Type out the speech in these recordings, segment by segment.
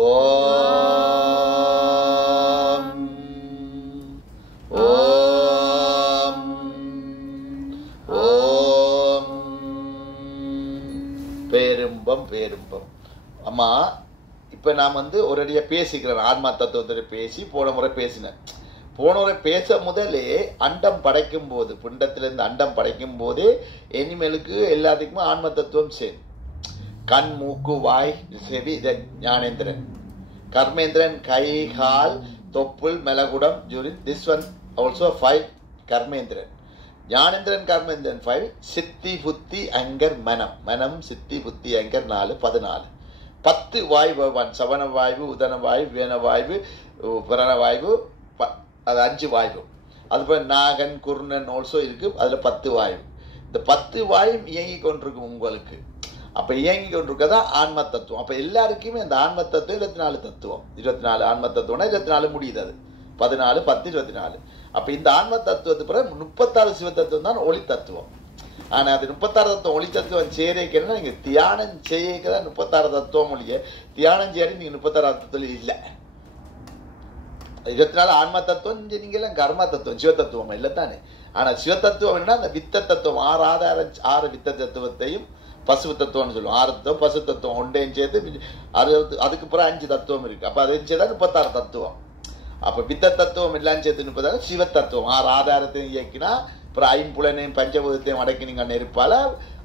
ஓம் ஓம் ஓம் பேரும்பம் பேரும்பம். அம்மா, இப்போ நான் ஒரேடியாக பேசிக்கிறேன். ஆன்மா தத்துவத்தை பேசி போன முறை பேசினேன். போன முறை பேச முதலே அண்டம் படைக்கும் போது, பிண்டத்திலிருந்து அண்டம் படைக்கும் போதே எனிமலுக்கு எல்லாத்துக்குமே ஆன்ம தத்துவம் சேரும். கண், மூக்கு, வாய், செவி, இதை ஞானேந்திரன். கர்மேந்திரன் கை, கால், தொப்புள், மெலகுடம், ஜூரின். திஸ் ஒன் ஆல்சோ 5 கர்மேந்திரன். ஞானேந்திரன் கர்மேந்திரன் 5. சித்தி, புத்தி, அங்கர், மனம். மனம், சித்தி, புத்தி, அங்கர் 4, 14. 10 வாயு, சவண வாயு, உதன வாயு, வியன வாயு, பிரண வாயு, அது 5 வாயு. அதுபோல் நாகன், குருணன் ஆல்சோ இருக்கு. அதில் 10 வாயு. இந்த 10 வாயும் இயங்கி கொண்டிருக்கும் உங்களுக்கு. அப்போ இயங்கி கொண்டிருக்கதான் ஆன்ம தத்துவம். அப்போ எல்லாருக்குமே அந்த ஆன்ம தத்துவம் 24 தத்துவம். 24 ஆன்ம தத்துவம்னா 24 முடியுது. அது 14, 10, 24. அப்போ இந்த ஆன்ம தத்துவத்துக்கு பிறகு 36 சிவ தத்துவம் தான் ஒளி தத்துவம். ஆனால் அது 36 தத்துவம் ஒளி தத்துவம் செய்யறதுன்னா நீங்கள் தியானம் செய்யதான் 36 தத்துவம் ஒழிய தியானம் செய்யறது நீங்கள் 36 தத்துவத்தில் இல்லை. 24 ஆன்ம தத்துவம் நீங்க எல்லாம் கர்ம தத்துவம், சிவ தத்துவம் இல்லை தானே. ஆனால் சிவ தத்துவம் என்ன, அந்த வித்த தத்துவம் 6 வித்த தத்துவத்தையும் பசு தத்துவம்னு சொல்லுவோம். 6 தத்துவம், பசு தத்துவம் ஒன்றையும் சேர்த்து 60. அதுக்கு பிறகு 5 தத்துவம் இருக்கு. அப்போ அதையும் சேர்த்தா 36 தத்துவம். அப்போ வித்த தத்துவம் எல்லாம் சேர்த்து 36 சிவ தத்துவம். 6 ஆதாரத்தையும் இயக்கினா அப்புறம் 5 புலனையும் பஞ்சபூதத்தையும் அடக்கினீங்க நெருப்பால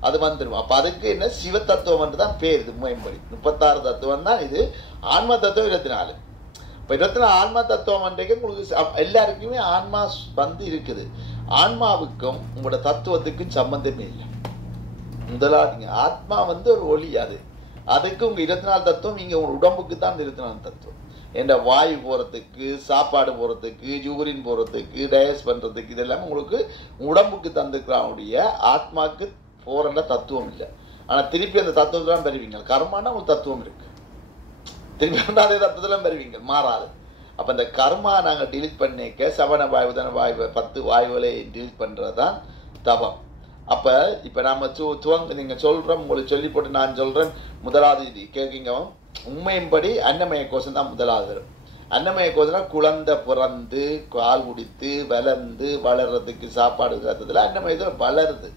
அது வந்துடும். அப்போ அதுக்கு என்ன சிவ தத்துவம் தான் பேர். இது மேம்படி 36 தத்துவம் தான் இது. ஆன்ம தத்துவம் 24. இப்போ 24 ஆன்மா தத்துவம் உங்களுக்கு எல்லாருக்குமே ஆன்மா இருக்குது. ஆன்மாவுக்கும் உங்களோட தத்துவத்துக்கும் சம்பந்தமே இல்லை. முதலாவது ஆத்மா ஒரு ஒளி. அதுக்கு உங்க 24 தத்துவம் இங்க உங்க உடம்புக்கு தான் 24 தத்துவம். என்ற வாயு போறதுக்கு, சாப்பாடு போறதுக்கு, யூரின் போறதுக்கு, டயஸ் பண்றதுக்கு, இதெல்லாம் உங்களுக்கு உடம்புக்கு தந்துக்கிறாவுடைய ஆத்மாக்கு போற தத்துவம் இல்லை. ஆனா திருப்பி அந்த தத்துவத்தான் பெறுவீங்க. கர்மானா ஒரு தத்துவம் இருக்கு. திருப்பி அதே தத்துவத்தெல்லாம் பெறுவீங்க, மாறாது. அப்ப இந்த கர்மா நாங்க டிலீட் பண்ணிக்க சவண வாயு, உதன வாயு, 10 வாயுகளை டிலீட் பண்றதுதான் தவம். அப்ப இப்ப நாம நீங்க சொல்றோம், உங்களுக்கு சொல்லி போட்டு நான் சொல்றேன். முதலாவது கேட்குங்க, உண்மையின்படி அன்னமய கோஷம் தான் முதலாவது வரும். அன்னமய கோஷம்னா குழந்தை பிறந்து கால் குடித்து வளர்ந்து வளர்றதுக்கு சாப்பாடு சாத்தத்துல அன்னமயத்துல வளருது.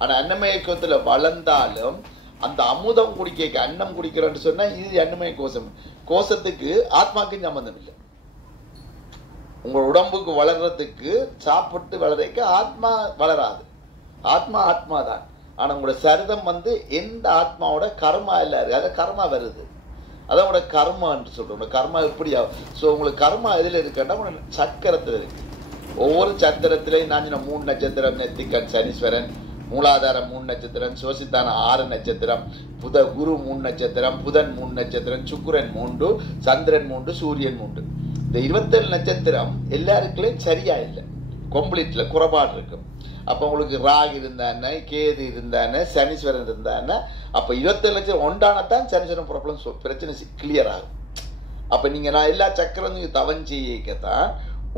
ஆனா அன்னமய கோஷத்துல வளர்ந்தாலும் அந்த அமுதம் குடிக்க, அன்னம் குடிக்கிறோன்னு சொன்னா இது அன்னமய கோஷம். கோஷத்துக்கு ஆத்மாக்கு சம்பந்தம் இல்லை. உங்க உடம்புக்கு வளர்றதுக்கு சாப்பிட்டு வளர்றதுக்கு ஆத்மா வளராது. ஆத்மா தான். ஆனா உங்களோட சரிதம் எந்த ஆத்மாவோட கர்மா இல்ல இருக்கு. அது கர்மா வருது. அதான் உங்களோட கர்மான்னு சொல்றோம். கர்மா எப்படி ஸோ உங்களுக்கு கர்மா எதுல இருக்குன்னா சக்கரத்துல இருக்கு. ஒவ்வொரு சத்திரத்திலையும் நான் 3 நட்சத்திரம், நெத்திக்கண் சனீஸ்வரன், மூலாதாரம் 3 நட்சத்திரம், சோசித்தான 6 நட்சத்திரம், குரு 3 நட்சத்திரம், புதன் 3 நட்சத்திரம், சுக்கிரன் 3, சந்திரன் 3, சூரியன் 3. இந்த 27 நட்சத்திரம் எல்லாருக்குள்ளேயும் சரியா இல்லை, கம்ப்ளீட்ல குறைபாடு இருக்கும். அப்போ உங்களுக்கு ராகு இருந்தானே, கேது இருந்தானே, சனீஸ்வரன் இருந்தானே, அப்போ 27 லட்சம் ஒன்றானத்தான் சனீஸ்வரன் ப்ராப்ளம் பிரச்சனை கிளியர் ஆகும். அப்போ நான் எல்லா சக்கரத்தையும் தவன் செய்யத்தான்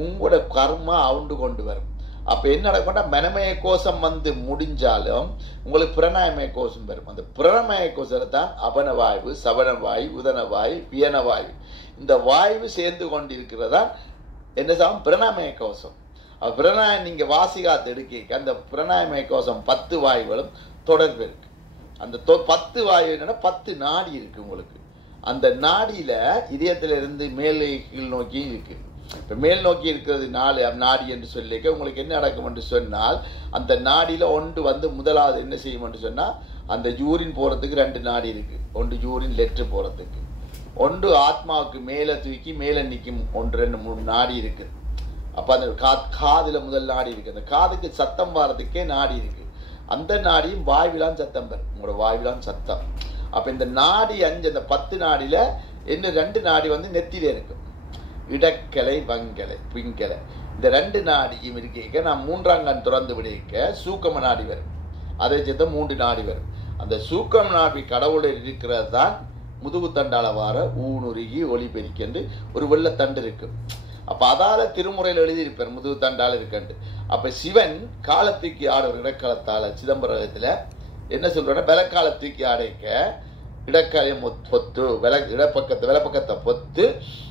உங்களோட கர்மா அவுண்டு கொண்டு வரும். அப்போ என்ன நடக்கும்னா மனமய கோஷம் முடிஞ்சாலும் உங்களுக்கு பிரணாயமய கோஷம் வரும். அந்த பிரணமய கோஷத்தை தான் அபன வாயு, சவண வாயு, உதன வாயு, வியன வாயு, இந்த வாயு சேர்ந்து கொண்டிருக்கிறதா என்ன சாகும் பிரணாமய கோஷம். பிரணாயம் நீங்க வாசிகாத்து எடுக்க அந்த பிரணாயமய கோஷம் 10 வாயுகளும் தொடர்பு இருக்கு. அந்த 10 வாயு என்னன்னா 10 நாடி இருக்கு உங்களுக்கு. அந்த நாடியில இதயத்துல இருந்து மேல் கீழ் நோக்கி இருக்கு. இப்ப மேல் நோக்கி இருக்கிறது 4 நாடி என்று சொல்லிக்க உங்களுக்கு என்ன நடக்கும் என்று சொன்னால், அந்த நாடியில ஒன்று முதலாவது என்ன செய்யும் என்று சொன்னா, அந்த யூரின் போறதுக்கு 2 நாடி இருக்கு. ஒன்று யூரின் லெட்டர் போறதுக்கு, ஒன்று ஆத்மாவுக்கு மேல தூக்கி மேல நிற்கும் 1, 2, 3 நாடி இருக்கு. அப்ப அந்த காதுல முதல் நாடி இருக்கு. அந்த காதுக்கு சத்தம் வர்றதுக்கே நாடி இருக்கு. அந்த நாடியும் வாய்விலான் சத்தம் பெறும். உங்களோட வாய்விலான் சத்தம். அப்ப இந்த நாடி 5, அந்த 10 நாடியில இன்னும் 2 நாடி நெத்தியில இருக்கு. இடக்கலை, வங்கலை, பிங்கலை, இந்த 2 நாடியும் இருக்க நான் 3ஆம் கண் திறந்து விடுக்க சூக்கம நாடி வரும். அதை சேர்த்த 3 நாடி வரும். அந்த சூக்கம நாடி கடவுளில் இருக்கிறது தான் முதுகு தண்டால வார ஊனுருகி ஒளிபெருக்கென்று ஒரு வெள்ளத்தண்டு இருக்கு. அப்ப அதால திருமுறையில் எழுதியிருப்பார் முதுகு தண்டால இருக்கண்டு. அப்ப சிவன் காலத்தூக்கி ஆடுற இடக்காலத்தால சிதம்பரத்துல என்ன சொல்றோன்னா, பலக்கால தூக்கி ஆடைக்க இடக்காய பொத்து இடப்பக்கத்தை பொத்து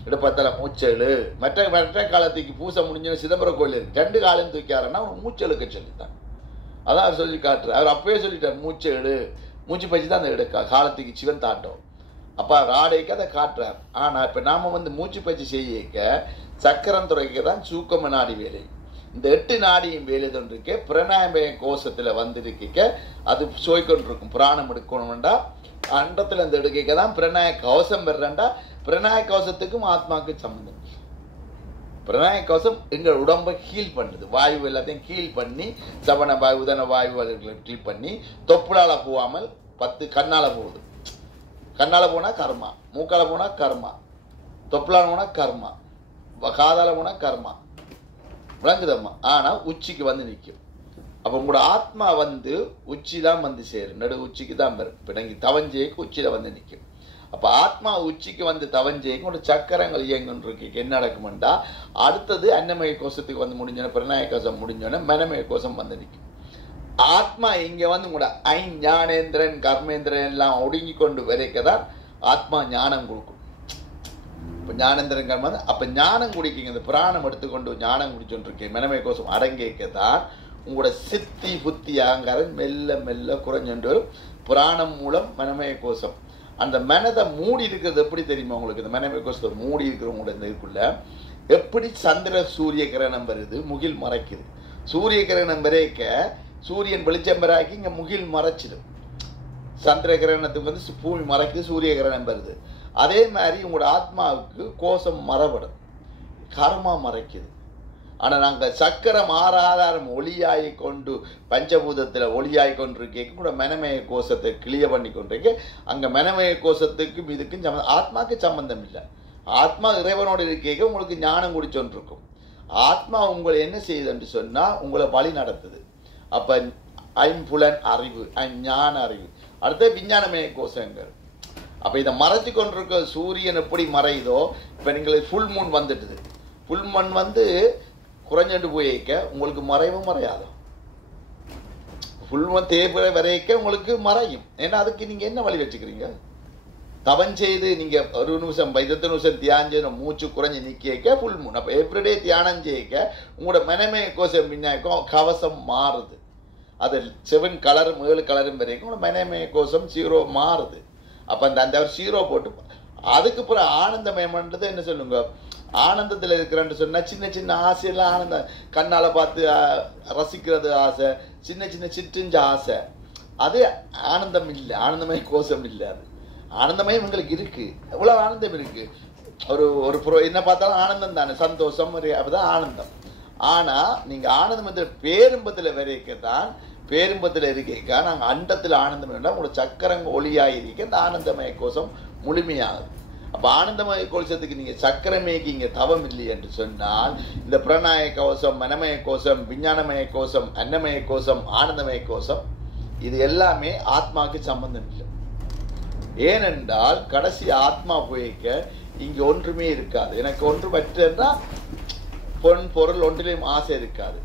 இடப்பத்தில் மூச்செழு. மற்ற காலத்துக்கு பூசை முடிஞ்ச சிதம்பரம் கோயில் இருக்கு, 2 காலையும் தூக்கியாருன்னா அவன் மூச்செழுக்க சொல்லித்தான். அதான் அவர் சொல்லி காட்டுறார். அவர் அப்பவே சொல்லிட்டார் மூச்செழு, மூச்சு பயிற்சி தான் அந்த காலத்துக்கு சிவன் தாட்டம். அப்போ ராடைக்கு அதை காட்டுறார். ஆனால் இப்போ நாம் மூச்சு பயிற்சி செய்யக்க சக்கரம் துறைக்கு தான் சூக்கம நாடி வேலை. இந்த 8 நாடியும் வேலை தொன்றிருக்க பிரணாயமய கோஷத்தில் வந்திருக்க அது சோய்கொண்டிருக்கும். பிராணம் எடுக்கணும்டா அண்டத்தில் அந்த எடுக்க தான் பிரணாய கவசம் பெறண்டா. பிரணாய கவசத்துக்கும் ஆத்மாவுக்கு சம்பந்தம். பிரணாய கவசம் எங்கள் உடம்பை ஹீல் பண்ணுது. வாயு எல்லாத்தையும் ஹீல் பண்ணி சவண வாயு உதன வாயு ஹீல் பண்ணி தொப்புளால போகாமல் 10 கண்ணால போகுது. கண்ணால போனால் கர்மா, மூக்கால போனால் கர்மா, தொப்புளால போனால் கர்மா, காதால போனால் கர்மா, விளங்குதம்மா. ஆனால் உச்சிக்கு நிற்கும். அப்போ உங்களோட ஆத்மா உச்சி தான் சேரும், நடு உச்சிக்கு தான் வரும். பிணங்கி தவஞ்சேக்கு உச்சியில் நிற்கும். அப்போ ஆத்மா உச்சிக்கு தவஞ்சேக்கு உங்களோட சக்கரங்கள் இயங்குன்றிருக்கு. என்ன நடக்கும்டா அடுத்தது அன்னமய கோஷத்துக்கு முடிஞ்சோன்னா பிரணாய கோஷம் முடிஞ்சோன்னா மனமய கோஷம் நிற்கும். ஆத்மா இங்க உங்களோட ஞானேந்திரன் கர்மேந்திரன் எல்லாம் ஒடுங்கி கொண்டு வரைக்கதான் ஆத்மா ஞானம் கொடுக்கும். இப்போ ஞானேந்திரன் கர்ம அப்ப ஞானம் குடிக்கிங்க. இந்த பிராணம் எடுத்துக்கொண்டு ஞானம் குடிச்சோன்றிருக்கேன் மனமய கோஷம் அடங்கேக்கதான் உங்களோட சித்தி புத்தி அகங்காரம் மெல்ல மெல்ல குறைஞ்சொன்று வரும். பிராணம் மூலம் மனமய கோஷம் அந்த மனதை மூடி இருக்கிறது எப்படி தெரியுமா உங்களுக்கு? இந்த மனமய கோஷத்தை மூடி இருக்கிறவங்களோட இந்த இதுக்குள்ள எப்படி சந்திர சூரிய கிரகணம் வருது, முகில் மறைக்குது. சூரிய கிரகணம் வரைக்க சூரியன் வெளிச்சம் பெறாக்கி இங்கே முகில் மறைச்சிடும். சந்திர கிரகணத்துக்கு பூமி மறைக்குது, சூரிய கிரகணம் வருது. அதே மாதிரி உங்களோட ஆத்மாவுக்கு கோஷம் மறைபடும், கர்மா மறைக்குது. ஆனால் நாங்கள் சக்கரம் ஆறாதாரம் ஒளியாகி கொண்டு பஞ்சபூதத்தில் ஒளியாகி கொண்டிருக்க கூட மனமய கோஷத்தை கிளியர் பண்ணி கொண்டிருக்க. அங்கே மனமய கோஷத்துக்கும் இதுக்கும் ஆத்மாவுக்கு சம்பந்தம் இல்லை. ஆத்மா இறைவனோடு இருக்க உங்களுக்கு ஞானம் குடிச்சொன்றிருக்கும். ஆத்மா உங்களை என்ன செய்யுதுன்னு சொன்னால் உங்களை வழி நடத்துது. அப்போ ஐம்புலன் அறிவு, ஞான அறிவு. அடுத்த விஞ்ஞானமய கோஷங்கள். அப்போ இதை மறைச்சு கொண்டிருக்க சூரியன் எப்படி மறையுதோ இப்போ நீங்கள் ஃபுல் மூன் வந்துட்டுது. ஃபுல் மூன் குறைஞ்சண்டு போய்க்க உங்களுக்கு மறைவும் மறையாதோ. ஃபுல் மூன் தேவை வரைக்க உங்களுக்கு மறையும். ஏன்னா அதுக்கு நீங்கள் என்ன வழி வச்சுக்கிறீங்க? தவன் செய்து நீங்கள் 1 நிமிஷம் 10 நிமிஷம் தியானம் செய்யணும், மூச்சு குறைஞ்சி நிற்க ஃபுல் மூன். அப்போ எவ்ரிடே தியானம் செய்ய உங்களோட மனமே கோஷம் பின்னாக்கும் கவசம் மாறுது. அது 7 கலரும் 7 கலரும் வரைக்கும் உங்களோட மனமே கோஷம் 0 மாறுது. அப்போ அந்த 0 போட்டு அதுக்கு பிறகு ஆனந்தமயம்ன்றது என்ன சொல்லுங்க? ஆனந்தத்தில் இருக்கிறேன்னு சொன்னால் சின்ன சின்ன ஆசையெல்லாம் ஆனந்தம். கண்ணால் பார்த்து ரசிக்கிறது ஆசை, சின்ன சின்ன சிற்றிஞ்ச ஆசை, அது ஆனந்தம் இல்லை, ஆனந்தமய கோஷம் இல்லை. அது ஆனந்தமயம் உங்களுக்கு இருக்கு, எவ்வளோ ஆனந்தம் இருக்கு. ஒரு என்ன பார்த்தாலும் ஆனந்தம் தானே, சந்தோஷம் அப்பதான் ஆனந்தம். ஆனால் நீங்கள் ஆனந்தம் பேரும்பத்தில் வரைக்கத்தான், பேரும்பத்தில் இருக்கா நாங்கள் அண்டத்தில் ஆனந்தம் வேண்டாம். உங்களோட சக்கரங்க ஒளியாக இருக்க இந்த ஆனந்தமய கோஷம் முழுமையாகுது. அப்போ ஆனந்தமய கோஷத்துக்கு நீங்கள் சக்கரமேக்கு இங்கே தவம் இல்லை என்று சொன்னால் இந்த பிரணாய கோஷம், மனமய கோஷம், விஞ்ஞானமய கோஷம், அன்னமய கோஷம், ஆனந்தமய கோஷம் இது எல்லாமே ஆத்மாவுக்கு சம்பந்தம் இல்லை. ஏனென்றால் கடைசி ஆத்மா போய்க்க இங்கே ஒன்றுமே இருக்காது. எனக்கு ஒன்று பற்றென்றால் பொன் பொருள் ஒன்றிலையும் ஆசை இருக்காது.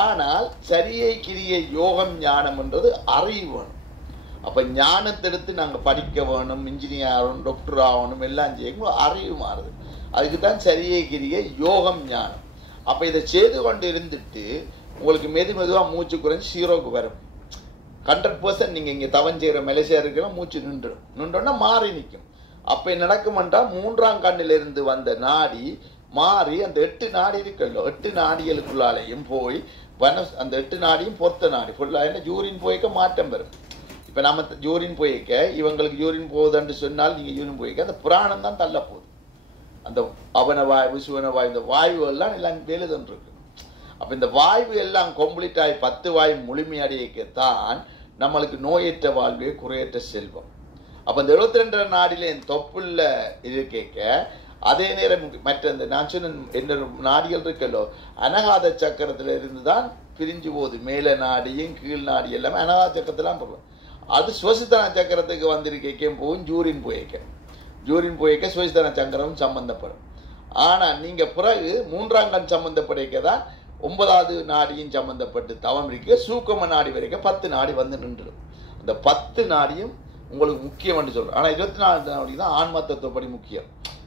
ஆனால் சரியை கிரியை யோகம் ஞானம் என்றது அறிவு வேணும். அப்போ ஞானத்தை எடுத்து நாங்கள் படிக்க வேணும், இன்ஜினியர் ஆகணும், டாக்டர் ஆகணும், எல்லாம் செய்யணும், அறிவு மாறுது. அதுக்கு தான் சரியை கிரியை யோகம் ஞானம். அப்போ இதை செய்து கொண்டு இருந்துட்டு உங்களுக்கு மெதுவாக மூச்சு குறைஞ்சி 0க்கு வரும். 100% நீங்கள் இங்கே தவம் செய்கிற மலேசியா இருக்கிற மூச்சு நின்றோன்னா மாறி நிற்கும். அப்போ நடக்குமென்றால் 3ஆம் கண்ணிலிருந்து வந்த நாடி மாறி அந்த 8 நாடி இருக்கല്ലോ, 8 நாடிகளுக்குள்ளாலையும் போய் அந்த 8 நாடியும் பொத்த நாடி ஃபுல்லாக யூரின் போய்க்க மாற்றம் வரும். இப்போ நம்ம யூரின் போய்க்க இவங்களுக்கு யூரின் போகுதுன்னு சொன்னால் நீங்கள் யூரின் போய்க்க அந்த புராணம் தான் தள்ள போகுது. அந்த அவன வாயு, சுவன வாயு, இந்த வாயு எல்லாம் வேலுதன் இருக்கு. அப்போ இந்த வாயு எல்லாம் கம்ப்ளீட் ஆகி 10 வாயு முழுமையடையத்தான் நம்மளுக்கு நோயற்ற வாழ்வே குறையற்ற செல்வம். அப்போ இந்த 72 நாடியில் என் தொப்புள்ள இது கேட்க அதே நேரம் மற்ற இந்த நான் சொன்ன என்ன நாடிகள் இருக்கல்லோ அனகாத சக்கரத்தில் இருந்து தான் பிரிஞ்சு போகுது. மேல நாடியும் கீழ் நாடி எல்லாமே அனகாத சக்கரத்தெல்லாம் போகும். அது சுவசித்தன சக்கரத்துக்கு வந்திருக்கேன் போகும் ஜூரின் போய்க்க சுவசித்தன சக்கரம் சம்பந்தப்படும். ஆனால் நீங்கள் பிறகு 3ஆம் கண் சம்பந்தப்படைக்க தான் 9வது நாடியும் சம்பந்தப்பட்டு தவம் இருக்க சூக்கம நாடி வரைக்கும் 10 நாடி வந்து நின்றுடும். அந்த 10 நாடியும் உங்களுக்கு முக்கியம் என்று சொல்கிறோம். ஆனால் 24 நாடி தான் ஆன்மா தத்துவப்படி முக்கியம்.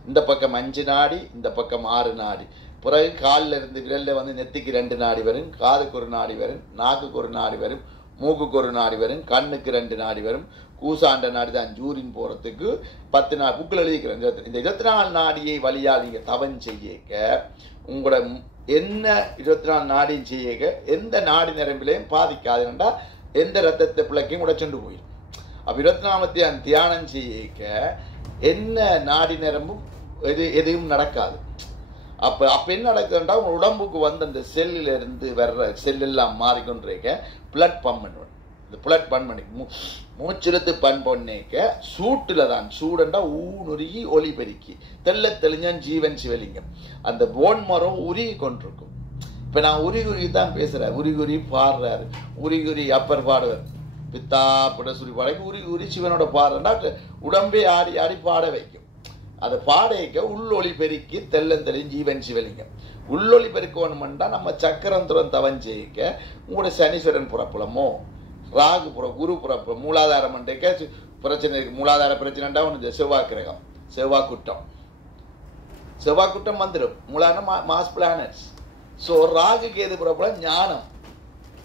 இந்த பக்கம் 5 நாடி, இந்த பக்கம் 6 நாடி. பிறகு காலில் இருந்து விரலில் வந்து நெத்திக்கு 2 நாடி வரும், காதுக்கு 1 நாடி வரும், நாக்குக்கு 1 நாடி வரும், மூக்குக்கு 1 நாடி வரும், கண்ணுக்கு 2 நாடி வரும், கூசாண்ட நாடி தான் ஜூரின் போகிறதுக்கு 10 நாள் புக்கில் எழுதிக்கிறேன். இந்த 24 நாடியை வழியால் நீங்கள் தவம் செய்யக்க உங்களோட என்ன 24 நாடியும் செய்யக்க எந்த நாடி நரம்பிலையும் பாதிக்காதுன்னா எந்த ரத்தத்தை பிள்ளைக்கையும் உடைச்சுண்டு போயிடும். அப்போ 24 தியானம் செய்யக்க என்ன நாடி நரம்பும் எதுவும் நடக்காது. அப்போ என்ன நடக்குதுன்றா உங்கள் உடம்புக்கு வந்து அந்த செல்லிலிருந்து வர்ற செல்லெல்லாம் மாறிக்கொண்டிருக்க பிளட் பம்ப் பண்ணுவேன். இந்த பிளட் பம்ப் பண்ணி மூச்சிலுத்து பண் பண்ணிக்க சூட்டில் தான் சூடண்டா ஊனுருகி ஒளி பெருக்கி தெல்ல தெளிஞ்சான் ஜீவன் சிவலிங்கம் அந்த போன் மரம் உருகி கொண்டிருக்கும். இப்போ நான் உரிகுரி தான் பேசுகிறேன். உரிகுரி பாடுறாரு, உரிகுரி அப்பர் பாடுவார், பித்தா புட சுரி பாடக்கு உரி சிவனோட பாடுறா உடம்பே ஆடி ஆடி பாட வைக்கும். அதை பாட வைக்க உள்ளொளி பெருக்கி தெல்லந்தெளியும் ஜீவன் சிவலிங்கம். உள்ளொளி பெருக்கணும்னா நம்ம சக்கரந்துரம் தவன் செய்யிக்க உங்களோட சனீஸ்வரன் புறப்புலமோ ராகு குரு புறப்புலம் மூலாதாரம் மண்டைக்க பிரச்சனை இருக்கு. மூலாதார பிரச்சனைண்டா ஒன்று செவ்வாய் கிரகம், செவ்வாய் குட்டம் வந்துடும். மூலான மாஸ் பிளானட்ஸ். ஸோ ராகு கேது புறப்புலம் ஞானம்,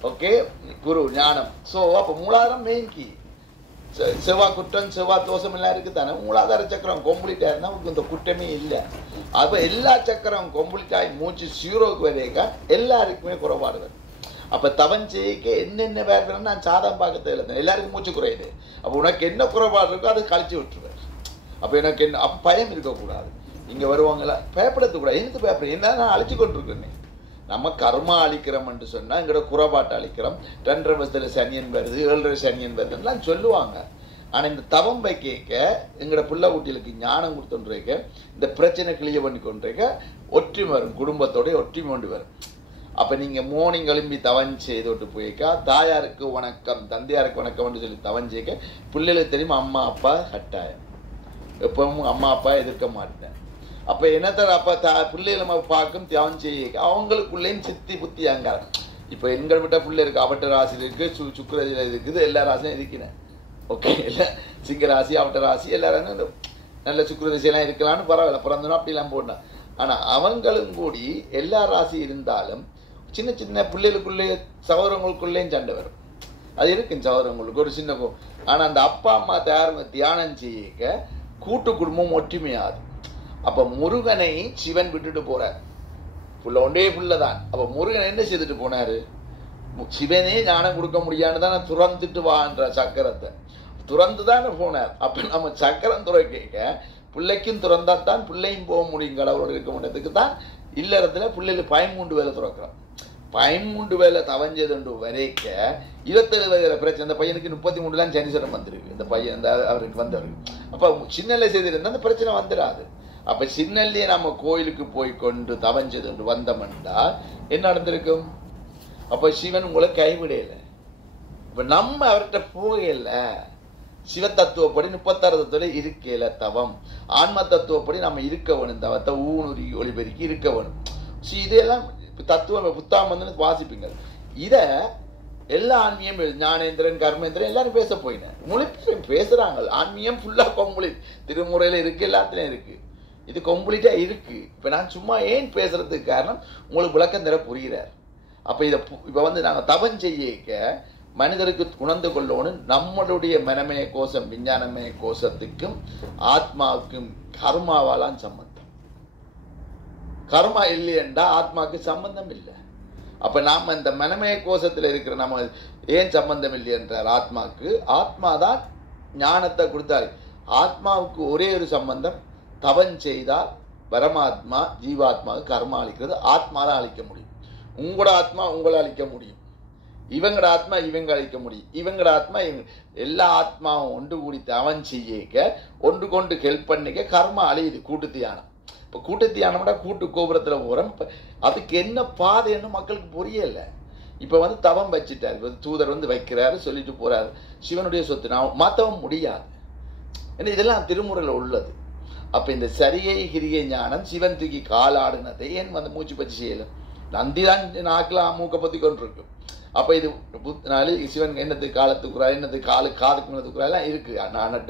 ஓகே, குரு ஞானம். ஸோ அப்போ மூலாதாரம் மெயின் கீ. செவ்வாய் குற்றம் செவ்வாய் தோஷம் எல்லாம் இருக்குது தானே. மூலாதார சக்கரம் கம்ப்ளீட் ஆயிருந்தா உங்களுக்கு இந்த குற்றமே இல்லை. அப்போ எல்லா சக்கரம் கம்ப்ளீட் ஆகி மூச்சு ஜீரோக்கு வரைக்கா எல்லாருக்குமே குறைபாடு வரும். அப்போ தவன் செய்யக்க என்னென்ன வேறு நான் சாதம் பார்க்க தேவை, எல்லாருக்கும் மூச்சு குறையுது. அப்போ உனக்கு என்ன குறைபாடு இருக்கோ அதை கழிச்சு விட்டுருவேன். அப்போ எனக்கு என்ன அப்போ பயம் இருக்கக்கூடாது. இங்கே வருவாங்களா பயப்படக்கூடாது. எனக்கு பயப்பட என்ன நான் அழிச்சு கொண்டிருக்கேன். நம்ம கர்மா அழிக்கிறோம்னு சொன்னால் எங்களோட குறைபாட்டை அழிக்கிறோம். 2.5 வருஷத்தில் சனியன் வருது, 7.5 சனியன் வருதுலாம் சொல்லுவாங்க. ஆனால் இந்த தவம் வைக்க எங்களோட பிள்ளை குட்டிகளுக்கு ஞானம் கொடுத்துருக்க இந்த பிரச்சனை கிளிய பண்ணி கொண்டிருக்க ஒற்றுமை வரும், குடும்பத்தோட ஒற்றுமை கொண்டு வரும். அப்போ நீங்கள் மோர்னிங் கிளம்பி தவன் செய்துட்டு போய்க்கா தாயாருக்கு வணக்கம் தந்தையாருக்கு வணக்கம்னு சொல்லி தவன் செய்ய பிள்ளைகளுக்கு தெரியும் அம்மா அப்பா கட்டாயம். எப்பவும் அம்மா அப்பா எதிர்க்க மாட்டேன். அப்போ என்னத்தர் அப்போ பிள்ளைகளை நம்ம பார்க்கும் தியானம் செய்ய அவங்களுக்குள்ளேயும் சித்தி புத்தி அங்காரம். இப்போ எங்கள் விட்ட பிள்ளை இருக்குது, அவட்ட ராசியில் இருக்குது, சுக்கர இருக்குது, எல்லா ராசியும் இருக்கிறேன். ஓகே, இல்லை சிங்க ராசி அவட்ட ராசி எல்லாரும் நல்ல சுக்கர திசையெல்லாம் இருக்கலாம்னு பரவாயில்ல, பிறந்தோன்னா அப்படிலாம் போட்டான். ஆனால் அவங்களும் கூடி எல்லா ராசி இருந்தாலும் சின்ன சின்ன பிள்ளைகளுக்குள்ளே சகோதரங்களுக்குள்ளேயும் சண்டை வரும். அது இருக்குங்க சகோதரங்களுக்கு ஒரு சின்ன ஆனால் அந்த அப்பா அம்மா தியானம் செய்ய கூட்டு குடும்பம் ஒற்றுமையாது. அப்போ முருகனை சிவன் விட்டுட்டு போறார். புள்ள ஒன்றே புள்ள தான். அப்போ முருகன் என்ன செய்துட்டு போனாரு? சிவனே ஞானம் கொடுக்க முடியாதுன்னு தானே துறந்துட்டு வான்ற சக்கரத்தை துறந்து தானே போனார். அப்போ நம்ம சக்கரம் துறக்க பிள்ளைக்கும் துறந்தாத்தான் பிள்ளையும் போக முடியும், கடவுளோடு இருக்க முடியறதுக்கு தான் இல்லறத்துல பிள்ளைகளுக்கு 13 வேலை துறக்கிறோம். 13 வேலை தவஞ்சதுண்டு வரைக்க 27 வயதுல பிரச்சனை. அந்த பையனுக்கு 33 சனீஸ்வரம் வந்துருக்கு. இந்த பையன் இந்த அவருக்கு வந்தவருக்கு அப்போ சின்னல்ல செய்திருந்தா அந்த பிரச்சனை வந்துடாது. அப்போ சின்னல்லையே நம்ம கோயிலுக்கு போய் கொண்டு தவஞ்சதுண்டு வந்தோம்னா என்ன நடந்திருக்கும்? அப்போ சிவன் உங்களை கைவிடையில. இப்போ நம்ம அவர்கிட்ட போகல. சிவ தத்துவப்படி 36 தத்துவம் இருக்கல தவம். ஆன்ம தத்துவப்படி நம்ம இருக்க வேணும். தவத்தை ஊனுரி ஒளிபெருக்கி இருக்க வேணும். இதெல்லாம் தத்துவம் புத்தகம் வந்து வாசிப்பீங்க. இதை எல்லா ஆன்மீகம் ஞானேந்திரன் கர்மேந்திரன் எல்லாரும் பேச போயினேன். மொழி பேசுறாங்க. ஆன்மீகம் ஃபுல்லா கம்ப்ளீட் திருமுறையில இருக்கு, எல்லாத்துலயும் இருக்கு. இது கம்ப்ளீட்டா இருக்கு. இப்ப நான் சும்மா ஏன் பேசுறதுக்கு காரணம் உங்களுக்கு விளக்கம் தர புரிகிறார். அப்ப இதை இப்ப வந்து நாங்க தவம் செய்ய மனிதருக்கு உணர்ந்து கொள்ளணும். நம்மளுடைய மனமய கோஷம் விஞ்ஞானமய கோஷத்துக்கும் ஆத்மாவுக்கும் கர்மாவாலாம் சம்பந்தம். கர்மா இல்லையென்றா ஆத்மாவுக்கு சம்பந்தம் இல்லை. அப்ப நாம இந்த மனமய கோஷத்துல இருக்கிற நம்ம ஏன் சம்பந்தம் இல்லை என்றார் ஆத்மாவுக்கு. ஆத்மாதான் ஞானத்தை கொடுத்தாரு. ஆத்மாவுக்கு ஒரே ஒரு சம்பந்தம், தவம் செய்தால் பரமாத்மா ஜீவாத்மாவுக்கு கர்மா அளிக்கிறது. ஆத்மா தான் அளிக்க முடியும். உங்களோட ஆத்மா உங்களை அளிக்க முடியும், இவங்களோட ஆத்மா இவங்க அழிக்க முடியும். இவங்களோட ஆத்மா எல்லா ஆத்மாவும் ஒன்று கூடி தவன் செய்ய ஒன்று கொண்டு ஹெல்ப் பண்ணிக்க கர்மா அழியுது. கூட்டு தியானம். இப்போ கூட்டு தியானம்னா கூட்டு கோபுரத்தில் போகிறோம். அதுக்கு என்ன பாதைன்னு மக்களுக்கு புரியலை. இப்போ வந்து தவம் வச்சுட்டாரு. இப்போ தூதர் வந்து வைக்கிறாரு, சொல்லிட்டு போறாரு. சிவனுடைய சொத்து நான் மாற்றவும் முடியாது. ஏன்னா இதெல்லாம் திருமுறையில் உள்ளது. அப்போ இந்த சரியை கிரியை ஞானம் சிவன் தூக்கி காலாடுனதை ஏன் வந்து மூச்சு பற்றி செய்யலை? நந்தி தான் நாக்கெல்லாம் மூக்கை பற்றி கொண்டு இருக்கு. அப்போ இது நாலு சிவன் என்னத்துக்கு காலத்துக்குறா, என்னத்துக்கு காதுக்கு மேலத்துக்குறா இருக்கு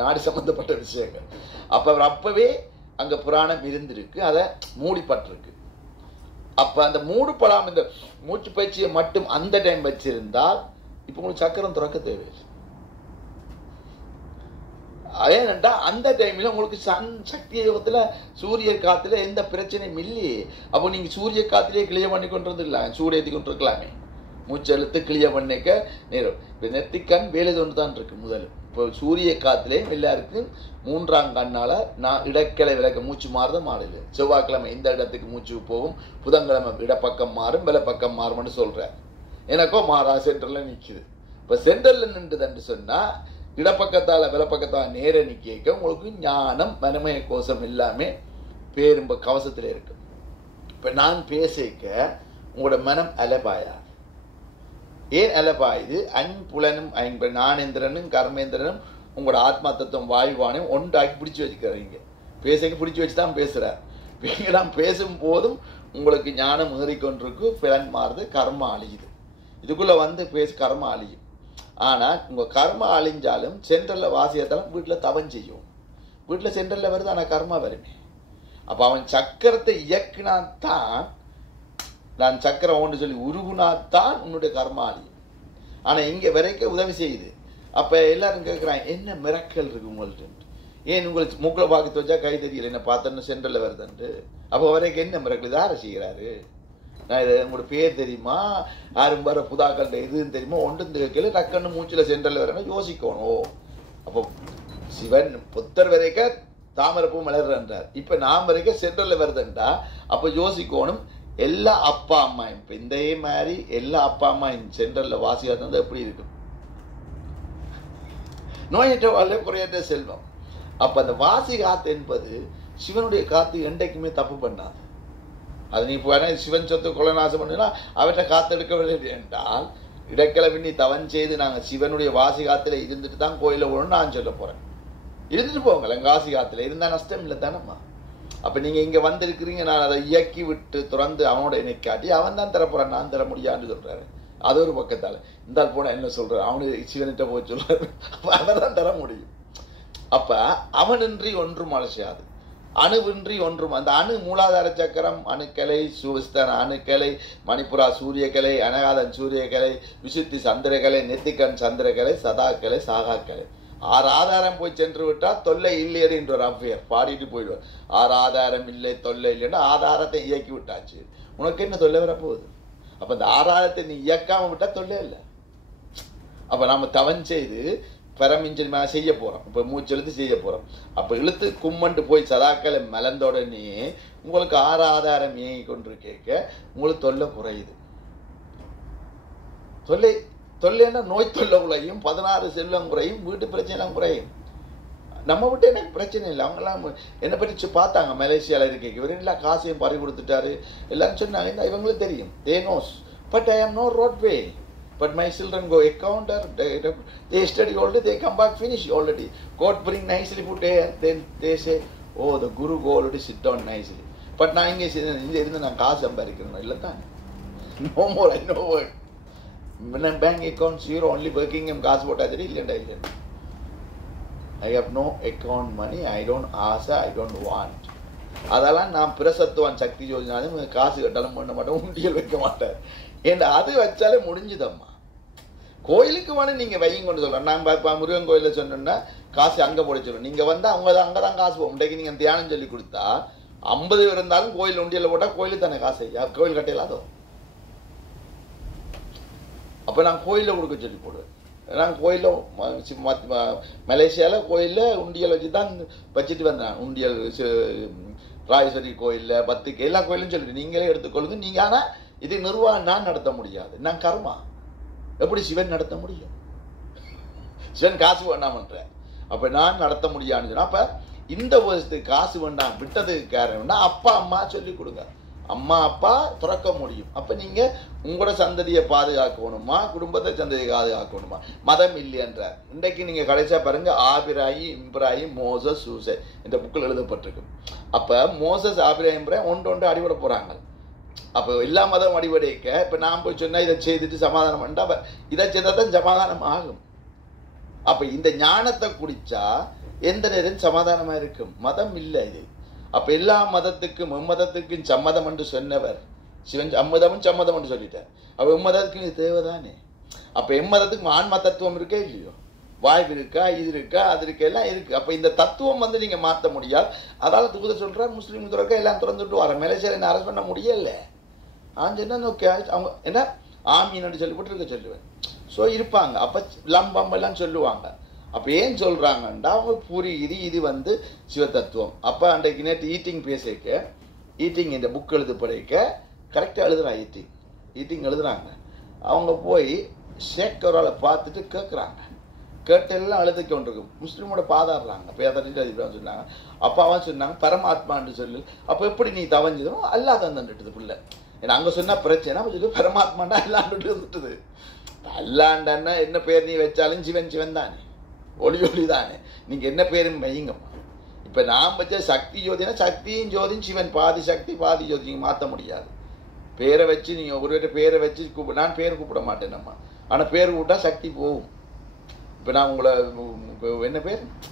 நாடு சம்பந்தப்பட்ட விஷயங்கள். அப்போ அவர் அப்பவே அங்கே புராணம் இருந்திருக்கு, அதை மூடிப்பட்டிருக்கு. அப்போ அந்த மூடுபடாமல் இந்த மூச்சு பயிற்சியை மட்டும் அந்த டைம் வச்சிருந்தால் இப்போ உங்களுக்கு சக்கரம் துறக்க தேவையில்லை. ஏனென்றா அந்த டைமில் உங்களுக்கு சக்தி யோகத்தில் சூரிய காத்துல எந்த பிரச்சனையும் இல்லையே. அப்போ நீங்கள் சூரிய காத்திலே கிளியர் பண்ணி கொண்டு வந்துடலாம், சூடேற்றி கொண்டு இருக்கலாமே. மூச்சு அழுத்து கிளியர் பண்ணிக்க நேரம். இப்போ நெத்திக்கண் வேலை ஒன்று தான் இருக்கு முதல். இப்போ சூரிய காத்திலே எல்லாருக்கும் 3ஆம் கண்ணால் நான் இடக்கிழை விளக்க மூச்சு மாறுதான் மாறுது. செவ்வாய்க்கிழமை இந்த இடத்துக்கு மூச்சு போகும், புதன்கிழமை இடப்பக்கம் மாறும், பக்கம் மாறும்னு சொல்கிறேன். எனக்கோ மாறா சென்டரில் நிற்குது. இப்போ சென்டரில் நின்றுதுன்னு சொன்னால் இடப்பக்கத்தால் விலப்பக்கத்தால் நேர நிற்க உங்களுக்கு ஞானம் மனமய கோஷம் எல்லாமே பேரும்ப கவசத்தில் இருக்கு. இப்போ நான் பேசிக்க உங்களோட மனம் அலபாயா. ஏன் அலபாயுது? அன்புலனும் ஞானேந்திரனும் கர்மேந்திரனும் உங்களோட ஆத்மா தத்துவம் வாயுவானையும் ஒன்றாக்கி பிடிச்சி வச்சுக்கிறீங்க. பேசக்கு பிடிச்சி வச்சு தான் பேசுகிறார். நான் பேசும்போதும் உங்களுக்கு ஞானம் ஏறிக்கொண்டிருக்கு, பிளன் மாறுது, கர்மா அழியுது. இதுக்குள்ளே வந்து கர்மா அழியும். ஆனால் உங்கள் கர்மா அழிஞ்சாலும் சென்ட்ரலில் வாசியத்தாலும் வீட்டில் தவம் செய்யும். வீட்டில் சென்ட்ரலில் வருது, ஆனால் கர்மா வருமே. அப்போ அவன் சக்கரத்தை இயக்கினாத்தான், நான் சக்கரம் ஒன்று சொல்லி உருகுனாத்தான் உன்னுடைய கர்மா அழியும். ஆனால் இங்கே வரைக்கும் உதவி செய்யுது. அப்போ எல்லாரும் கேட்குறாங்க, என்ன மிரக்கல் இருக்கு உங்கள்கிட்ட? ஏன் உங்களுக்கு மூக்கில் பார்க்க வச்சா கை தெரியல, என்ன பார்த்தோன்னு சென்ட்ரலில் வருதுன்ட்டு. அப்போ வரைக்கும் என்ன மிரக்கல்? இதை யாரை செய்கிறாரு? நான் இதை உங்களோட பேர் தெரியுமா, யாரும் வர புதாக்கள்கிட்ட எதுன்னு தெரியுமா, ஒன்று கேட்கல டக்குன்னு மூச்சில் சென்ட்ரலில் வரணும் யோசிக்கணும். அப்போ சிவன் புத்தர் வரைக்கும் தாமரப்பூ மலர்ன்றார். இப்போ நாம் வரைக்கும் சென்ட்ரலில் வருதுன்றா அப்போ யோசிக்கணும். எல்லா அப்பா அம்மா இப்போ இந்த மாதிரி எல்லா அப்பா அம்மா சென்ட்ரலில் வாசியாக இருந்தால் எப்படி இருக்கும்? நோயற்ற வாழ்க்கை குறையற்ற செல்வம். அப்போ அந்த வாசி காத்து என்பது சிவனுடைய காத்து என்றைக்குமே தப்பு பண்ணாது. அது நீ இப்போ சிவன் சொத்து கொலநாசம் பண்ணுனா அவற்றை காத்தெடுக்கவில்லை என்றால் இடக்கிழமை நீ தவன் செய்து நாங்கள் சிவனுடைய வாசி காத்துல இருந்துட்டு தான் கோயிலில் விடணும்னு நான் சொல்ல போகிறேன். இருந்துட்டு போங்களேன், எங்கள் வாசி காத்துல இருந்தால் நஷ்டம் இல்லை தானம்மா. அப்போ நீங்கள் இங்கே வந்திருக்கிறீங்க, நான் அதை இயக்கி விட்டு துறந்து அவனோட இணைக்காட்டி அவன் தான் தரப்போகிறான், நான் தர முடியான்னு சொல்கிறாரு. அது ஒரு பக்கத்தால் இருந்தால் போனால் என்ன சொல்கிறார், அவனு சிவன்கிட்ட போய் சொல்கிறார், அவன் தான் தர முடியும். அப்போ அவனின்றி ஒன்றும் அலசியாது, அணுவின்றி ஒன்றும். அந்த அணு மூலாதார சக்கரம், அணுக்கலை, சுவிஸ்தன அணுக்கலை, மணிப்புரா சூரியக்கலை, அனகாதன் சூரியக்கலை, விசுத்தி சந்திரக்கலை, நெத்திக்கண் சந்திரக்கலை, சதாக்கலை, சாகாக்கலை. 6 ஆதாரம் போய் சென்று விட்டால் தொல்லை இல்லையது என்ற ஒரு அஃபேர் பாடிட்டு போயிடுவார். 6 ஆதாரம் இல்லை தொல்லை இல்லைன்னா ஆதாரத்தை இயக்கி விட்டாச்சு, உனக்கு என்ன தொல்லை வரப்போகுது? அப்போ அந்த ஆதாரத்தை நீ இயக்காமல் விட்டால் தொல்லை இல்லை. அப்போ நாம் தவன் செய்து பரமிஞ்சல் மேலே செய்ய போகிறோம். இப்போ மூச்சு எழுத்து செய்ய போகிறோம். அப்போ இழுத்து கும்மண்டு போய் சதாக்களை மலர்ந்த உடனே உங்களுக்கு 6 ஆதாரம் இயங்கி கொண்டு கேட்க உங்களுக்கு தொல்லை குறையுது. தொல்லைன்னா நோய் தொல்லை குறையும், 16 செல்வம் குறையும், வீட்டு பிரச்சனைலாம் குறையும். நம்ம விட்டு எனக்கு பிரச்சனை இல்லை. அவங்கெல்லாம் என்னை பற்றி பார்த்தாங்க, மலேசியாவில் இருக்க இவர் எல்லாம் காசையும் பறி கொடுத்துட்டாரு எல்லாரும் சொன்னாங்க. இவங்களுக்கு தெரியும், they knows, but I am no roadway. But my children go encounter, they study already, they come back finish already. God bring nicely food there, then they say, oh, the Guru go already sit down nicely. But நான் இங்கே இருந்து நான் காசு சம்பாதிக்கணும் இல்லை தான். No more, I know what. When I'm bank account zero, only working in காசு போட்டாது இல்லைண்டா இல்லை. I have no account money, I don't ask, I don't want. அதெல்லாம் நான் பிரசத்துவான் சக்தி யோஜனாலும் காசு கட்டாலும் பண்ண மாட்டேன், உண்டியல் வைக்க மாட்டேன். ஏன்னா அது வச்சாலே முடிஞ்சுதம்மா. கோயிலுக்கு வேணும் நீங்கள் வையும் கொண்டு சொல்லலாம். நான் இப்போ முருகன் கோயிலில் சொன்னோன்னா காசு அங்கே போட சொல்லணும். நீங்கள் வந்தால் அவங்க தான் அங்கே தான் காசு போகும். இன்றைக்கு நீங்கள் தியானம் சொல்லி கொடுத்தா 50 இருந்தாலும் கோயில் உண்டியலில் போட்டால் கோயிலுக்கு தானே காசு, கோயில் கட்டையிலாதோ. அப்போ நான் கோயிலில் கொடுக்க சொல்லி போடுவேன். நான் கோயிலில் மலேசியாவில் கோயிலில் உண்டியல் வச்சு தான் வச்சுட்டு வந்தேன். உண்டியல் ராயேஸ்வரி கோயிலில் 10 எல்லா கோயிலும் சொல்லிட்டு நீங்களே எடுத்துக்கொள்ளுங்க. நீங்கள் ஆனால் இது நிர்வாகம் நான் நடத்த முடியாது, நான் கர்மா. எப்படி சிவன் நடத்த முடியும்? சிவன் காசு வேண்டாமன்ற. அப்போ நான் நடத்த முடியாதுன்னு சொன்னால் அப்போ இந்த வருஷத்துக்கு காசு வேண்டாம் விட்டதுக்கு காரணம்னா அப்பா அம்மா சொல்லி கொடுங்க. அம்மா அப்பா துறக்க முடியும். அப்போ நீங்கள் உங்களோட சந்ததியை பாதுகாக்கணுமா, குடும்பத்தை சந்ததியை பாதுகாக்கணுமா? மதம் இல்லையன்றார். இன்றைக்கு நீங்கள் கடைசியாக பாருங்க, ஆபிராயி இப்ராஹிம் மோசஸ் சூசை இந்த புக்கில் எழுதப்பட்டிருக்கு. அப்போ மோசஸ் ஆபிராயி இப்ராஹிம் ஒன்று அடிபட போகிறாங்க. அப்போ எல்லா மதம் அடிபடைக்க இப்போ நான் போய் சொன்னால் இதை செய்துட்டு சமாதானம் பண்ணா இதை செய்தால் தான் சமாதானம் ஆகும். அப்போ இந்த ஞானத்தை குடித்தா எந்த நேரம் சமாதானமாக இருக்கும். மதம் இல்லை இது. அப்போ எல்லா மதத்துக்கும் எம்மதத்துக்கும் சம்மதம் என்று சொன்னவர் சிவன் அம்மதமும் சம்மதம் என்று சொல்லிட்டார். அப்போ எம்மதத்துக்கு இது தேவைதானே. அப்போ எம்மதத்துக்கு ஆன்ம தத்துவம் இருக்கே இல்லையோ, வாய்ப்பு இருக்கா, இது இருக்கா, அது இருக்கா, எல்லாம் இருக்குது. அப்போ இந்த தத்துவம் வந்து நீங்கள் மாற்ற முடியாது. அதால் தூத சொல்கிறார் முஸ்லீம் துறக்க எல்லாம் திறந்துட்டு வர மலேசியாவில் என்ன அரெஸ்ட் பண்ண முடியல. சொன்னால் ஓகே அவங்க என்ன ஆமீன்னு சொல்லி போட்டு இருக்க சொல்லுவேன். ஸோ இருப்பாங்க. அப்போ லம்பம் எல்லாம் சொல்லுவாங்க. அப்போ ஏன் சொல்கிறாங்கண்டா அவங்க புரியுது இது வந்து சிவத்தத்துவம். அப்போ அன்றைக்கு நேற்று ஈட்டிங் பேசிக்க ஈட்டிங் இந்த புக் எழுது படைக்க கரெக்டாக எழுதுறாங்க. ஈட்டிங் எழுதுறாங்க. அவங்க போய் ஷேக்கரால் பார்த்துட்டு கேட்குறாங்க. கேட்டெல்லாம் அழுது கொண்டிருக்கும். முஸ்லீமோட பாதாடுறாங்க. பேதறிட்டு அது சொன்னாங்க. அப்போ அவன் சொன்னாங்க பரமாத்மான்னு சொல்லு. அப்போ எப்படி நீ தவஞ்சதும் அல்லாத வந்துட்டுது பிள்ளை. ஏன்னா அங்கே சொன்னால் பிரச்சனை. அப்போ சொல்லி பரமாத்மாண்டா அல்லாண்டுட்டு வந்துட்டுது. அல்லாண்டன்னா என்ன பேர் நீ வச்சாலும் சிவன் சிவன் தானே, ஒளி ஒளி தானே. நீங்கள் என்ன பேரும் வைங்கம்மா. இப்போ நான் வச்ச சக்தி ஜோதினா சக்தியும் ஜோதியும் சிவன் பாதி சக்தி பாதி ஜோதி. நீங்கள் மாற்ற முடியாது. பேரை வச்சு நீங்கள் ஒரு பேரை வச்சு நான் பேர் கூப்பிட மாட்டேன் நம்ம. ஆனால் பேர் கூப்பிட்டா சக்தி போகும். இப்போ நான் உங்களை என்ன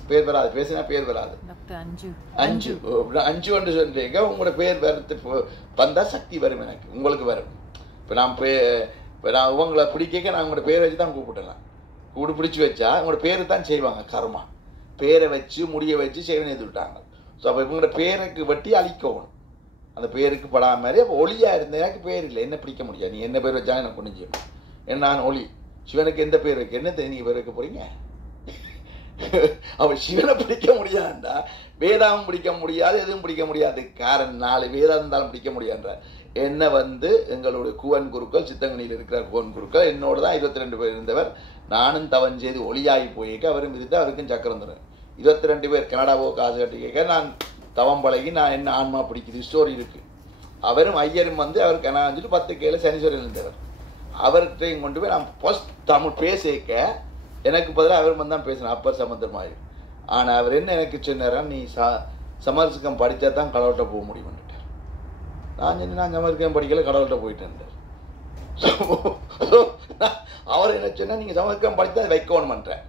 பேர் வராது, பேசினா பேர் வராது. அஞ்சு அஞ்சு ஒன்று சொல்றீங்க. உங்களோட பேர் வரத்து வந்தால் சக்தி வரும். எனக்கு உங்களுக்கு வரும். இப்போ நான் உங்களை பிடிக்க நான் உங்களோட பேரை வச்சு தான் கூப்பிடலாம். பிடிச்சி வச்சா உங்களோட பேரு தான் செய்வாங்க. கர்மா பேரை வச்சு முடிய வச்சு செய்வனு விட்டாங்க. ஸோ அப்போ இவங்களோட பேருக்கு வட்டி அழிக்கணும். அந்த பேருக்கு படாம மாதிரி. அப்போ ஒளியாக இருந்த எனக்கு பேர் இல்லை, என்ன பிடிக்க முடியாது. நீ என்ன பேர் வச்சாலும் எனக்கு ஒன்றும் செய்யணும். ஏன்னா நான் ஒளி. சிவனுக்கு எந்த பேர் வைக்க என்ன நீங்கள் பேர் வைக்க போறீங்க? அவன் சிவனை பிடிக்க முடியாதுண்டா வேதாவும் பிடிக்க முடியாது, எதுவும் பிடிக்க முடியாது. காரணம் 4 வேதம் இருந்தாலும் பிடிக்க முடியாதுன்ற என்ன வந்து எங்களுடைய குவன் குருக்கள் சித்தங்கனியில் இருக்கிற குவன் குருக்கள் என்னோட தான் 22 பேர் இருந்தவர். நானும் தவன் செய்து ஒளியாகி போயிருக்க அவரும் விதித்து அவருக்கும் சக்கரம் தரும். 22 பேர் கனடாவோ காசு கட்டி கேட்க நான் தவம் பழகி நான் என்ன ஆன்மா பிடிக்குது ஸ்டோரி இருக்கு. அவரும் ஐயரும் வந்து அவர் கனாஞ்சிட்டு 10 கேளு சனீஸ்வரன் இருந்தவர். அவர்கிட்டையும் கொண்டு போய் நான் ஃபர்ஸ்ட் தமிழ் பேசிக்க எனக்கு பதிலாக அவர் வந்து தான் பேசினேன். அப்பர் சம்பந்தமாயி. ஆனால் அவர் என்ன எனக்கு சொன்னாரா, நீ சமரசகம் படித்தா தான் கடவுள்கிட்ட போக முடியும்னுட்டார். நான் சமரசகம் படிக்கல, கடவுள்கிட்ட போயிட்டேன். அவர் என்ன சொன்னால் நீங்கள் சமரசகம் படித்தா அதை வைக்கணும்ன்றேன்.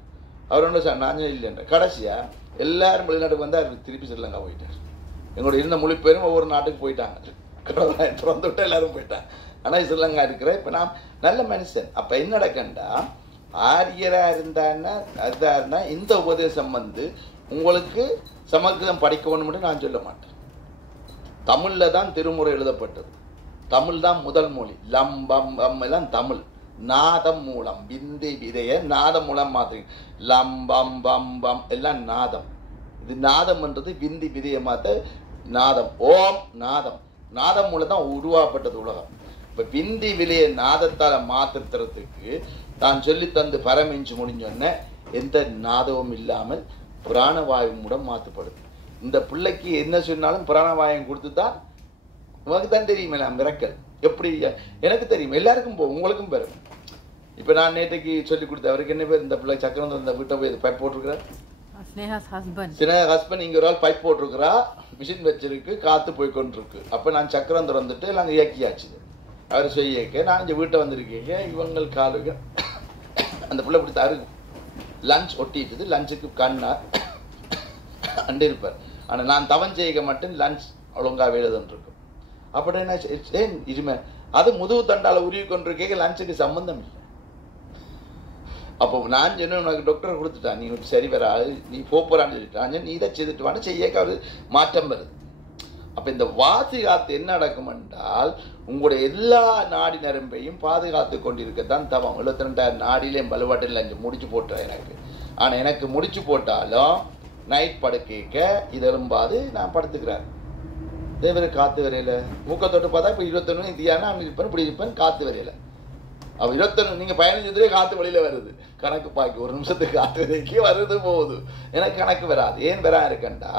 அவர் ஒன்று சார் நான் இல்லைன்ற. கடைசியாக எல்லாரும் வெளிநாட்டுக்கு வந்து அவர் திருப்பி ஸ்ரீலங்கா போயிட்டார். எங்களோட இருந்த மொழி பேரும் ஒவ்வொரு நாட்டுக்கு போயிட்டாங்க. கடவுளை திறந்து விட்டு எல்லாரும் போயிட்டாங்க. ஆனால் ஸ்ரீலங்கா இருக்கிற இப்போ நான் நல்ல மனுஷன். அப்போ என்ன நடக்கண்டா ஆரியராக இருந்தான்னா அதாருன்னா இந்த உபதேசம் வந்து உங்களுக்கு சமஸ்கிருதம் படிக்கணும்னு நான் சொல்ல மாட்டேன். தமிழில் தான் திருமுறை எழுதப்பட்டது. தமிழ் தான் முதல் மொழி. லம்பம் எல்லாம் தமிழ். நாதம் மூலம் விந்தி விதைய நாதம் மூலம் மாத்திரை. லம்பம் பம் பம் எல்லாம் நாதம். இது நாதம்ன்றது விந்தி விதைய மாத்த நாதம். ஓம் நாதம். நாதம் மூலம் தான் உருவாக்கப்பட்டது உலகம். இப்போ விந்தி விலையை நாதத்தால் மாற்றுறதுக்கு தான் சொல்லி தந்து பரமிஞ்சு முடிஞ்சோடனே எந்த நாதமும் இல்லாமல் பிராணவாயு மூலம் மாற்றப்படுது. இந்த பிள்ளைக்கு என்ன சொன்னாலும் பிராணவாயம் கொடுத்து தான் உனக்கு தான் தெரியுமே நான் மிரக்கல் எப்படி எனக்கு தெரியும். எல்லாருக்கும் உங்களுக்கும் பெறும். இப்போ நான் நேற்றைக்கு சொல்லி கொடுத்த அவருக்கு என்ன பேர், இந்த பிள்ளை சக்கரம் இந்த வீட்டை போய் பைப் போட்டிருக்கிறேன். ஸ்னேகா ஹஸ்பண்ட் இங்கே ஒரு ஆள் பைப் போட்டிருக்கிறா, மிஷின் வச்சிருக்கு, காற்று போய் கொண்டிருக்கு. அப்போ நான் சக்கரம் திறந்துட்டு நாங்கள் இயக்கியாச்சு. அவர் செய்யக்க நான் இங்கே வீட்டை வந்திருக்கீங்க. இவங்கள் காலுக்கு அந்த பிள்ளை இப்படி தரு லஞ்ச் ஒட்டிட்டுது. லஞ்சுக்கு கண்ணா அண்டு இருப்பார். ஆனால் நான் தவன் செய்ய மாட்டேன். லஞ்ச் ஒழுங்காக எழுதுன்றிருக்கும். அப்படி என்ன ஏன் இருமை அது முதுகு தண்டால் உருவி கொண்டிருக்கேன். லஞ்சுக்கு சம்பந்தம் இல்லை. அப்போ நான் சொன்ன உனக்கு டாக்டர் கொடுத்துட்டான், நீ சரி வராது, நீ போறான்னு சொல்லிட்டான். நீ இதை செய்துட்டு வான்னு செய்யக்க அவர் மாற்றம் வருது. அப்போ இந்த பாதுகாத்து என்ன நடக்கும் என்றால் உங்களுடைய எல்லா நாடி நரம்பையும் பாதுகாத்து கொண்டிருக்கத்தான் தவம். 72,000 நாடியிலேயும் வலுவாட்டில் 5 முடிச்சு போட்டுறேன் எனக்கு. ஆனால் எனக்கு முடிச்சு போட்டாலும் நைட் படுக்க இது எலும்பாது நான் படுத்துக்கிறேன். இதே காற்று வரையில மூக்கத்தொட்டு பார்த்தா இப்போ 21 இந்தியானா இருப்பேன், இப்படி இருப்பேன், காற்று வரையில. அப்போ 21 நீங்கள் 15 காற்று வழியில் வருது. கணக்கு பாக்கி 1 நிமிஷத்துக்கு காற்று வரைக்கு வருது போகுது. எனக்கு கணக்கு வராது. ஏன் வரா இருக்கண்டா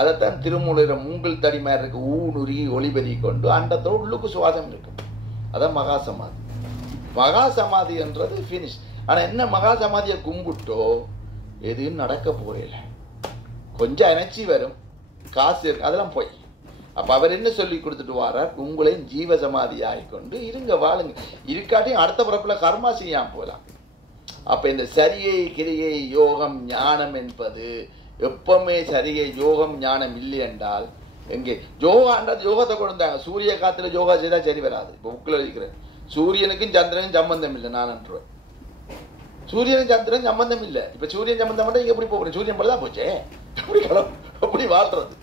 அதைத்தான் திருமூலர் மூங்கில் தடி மாதிரி இருக்கு ஊனுரி ஒளிபெறி கொண்டு அண்டத்தோடு உள்ளுக்கு சுவாசம் இருக்கு. அதான் மகா சமாதி. மகா சமாதி என்றது ஃபினிஷ். ஆனால் என்ன மகா சமாதியை கும்பிட்டோ எதுவும் நடக்க போறேல. கொஞ்சம் எனர்ஜி வரும், காசு இருக்கு, அதெல்லாம் போய் அப்ப அவர் என்ன சொல்லி கொடுத்துட்டு வாரார், உங்களையும் ஜீவசமாதி ஆகிக்கொண்டு இருங்க, வாழுங்க. இருக்காட்டியும் அடுத்த பிறப்புல கர்மா செய்யாம போகலாம். அப்ப இந்த சரியை கிரியை யோகம் ஞானம் என்பது எப்பவுமே சரியை யோகம் ஞானம் இல்லை என்றால் எங்கே யோகான்றது யோகத்தை கொடுத்தாங்க. சூரிய காத்துல யோகா செய்தா சரி வராது. இப்ப புக்கில் இருக்கிறேன், சூரியனுக்கும் சந்திரனுக்கும் சம்பந்தம் இல்லை. நான் அன்றுவேன் சூரியனுக்கு சந்திரன் சம்பந்தம் இல்லை. இப்ப சூரியன் சம்பந்தம் மட்டும் எப்படி போகிறேன், சூரியன் போலதான் போச்சே, எப்படி வாழ்றது?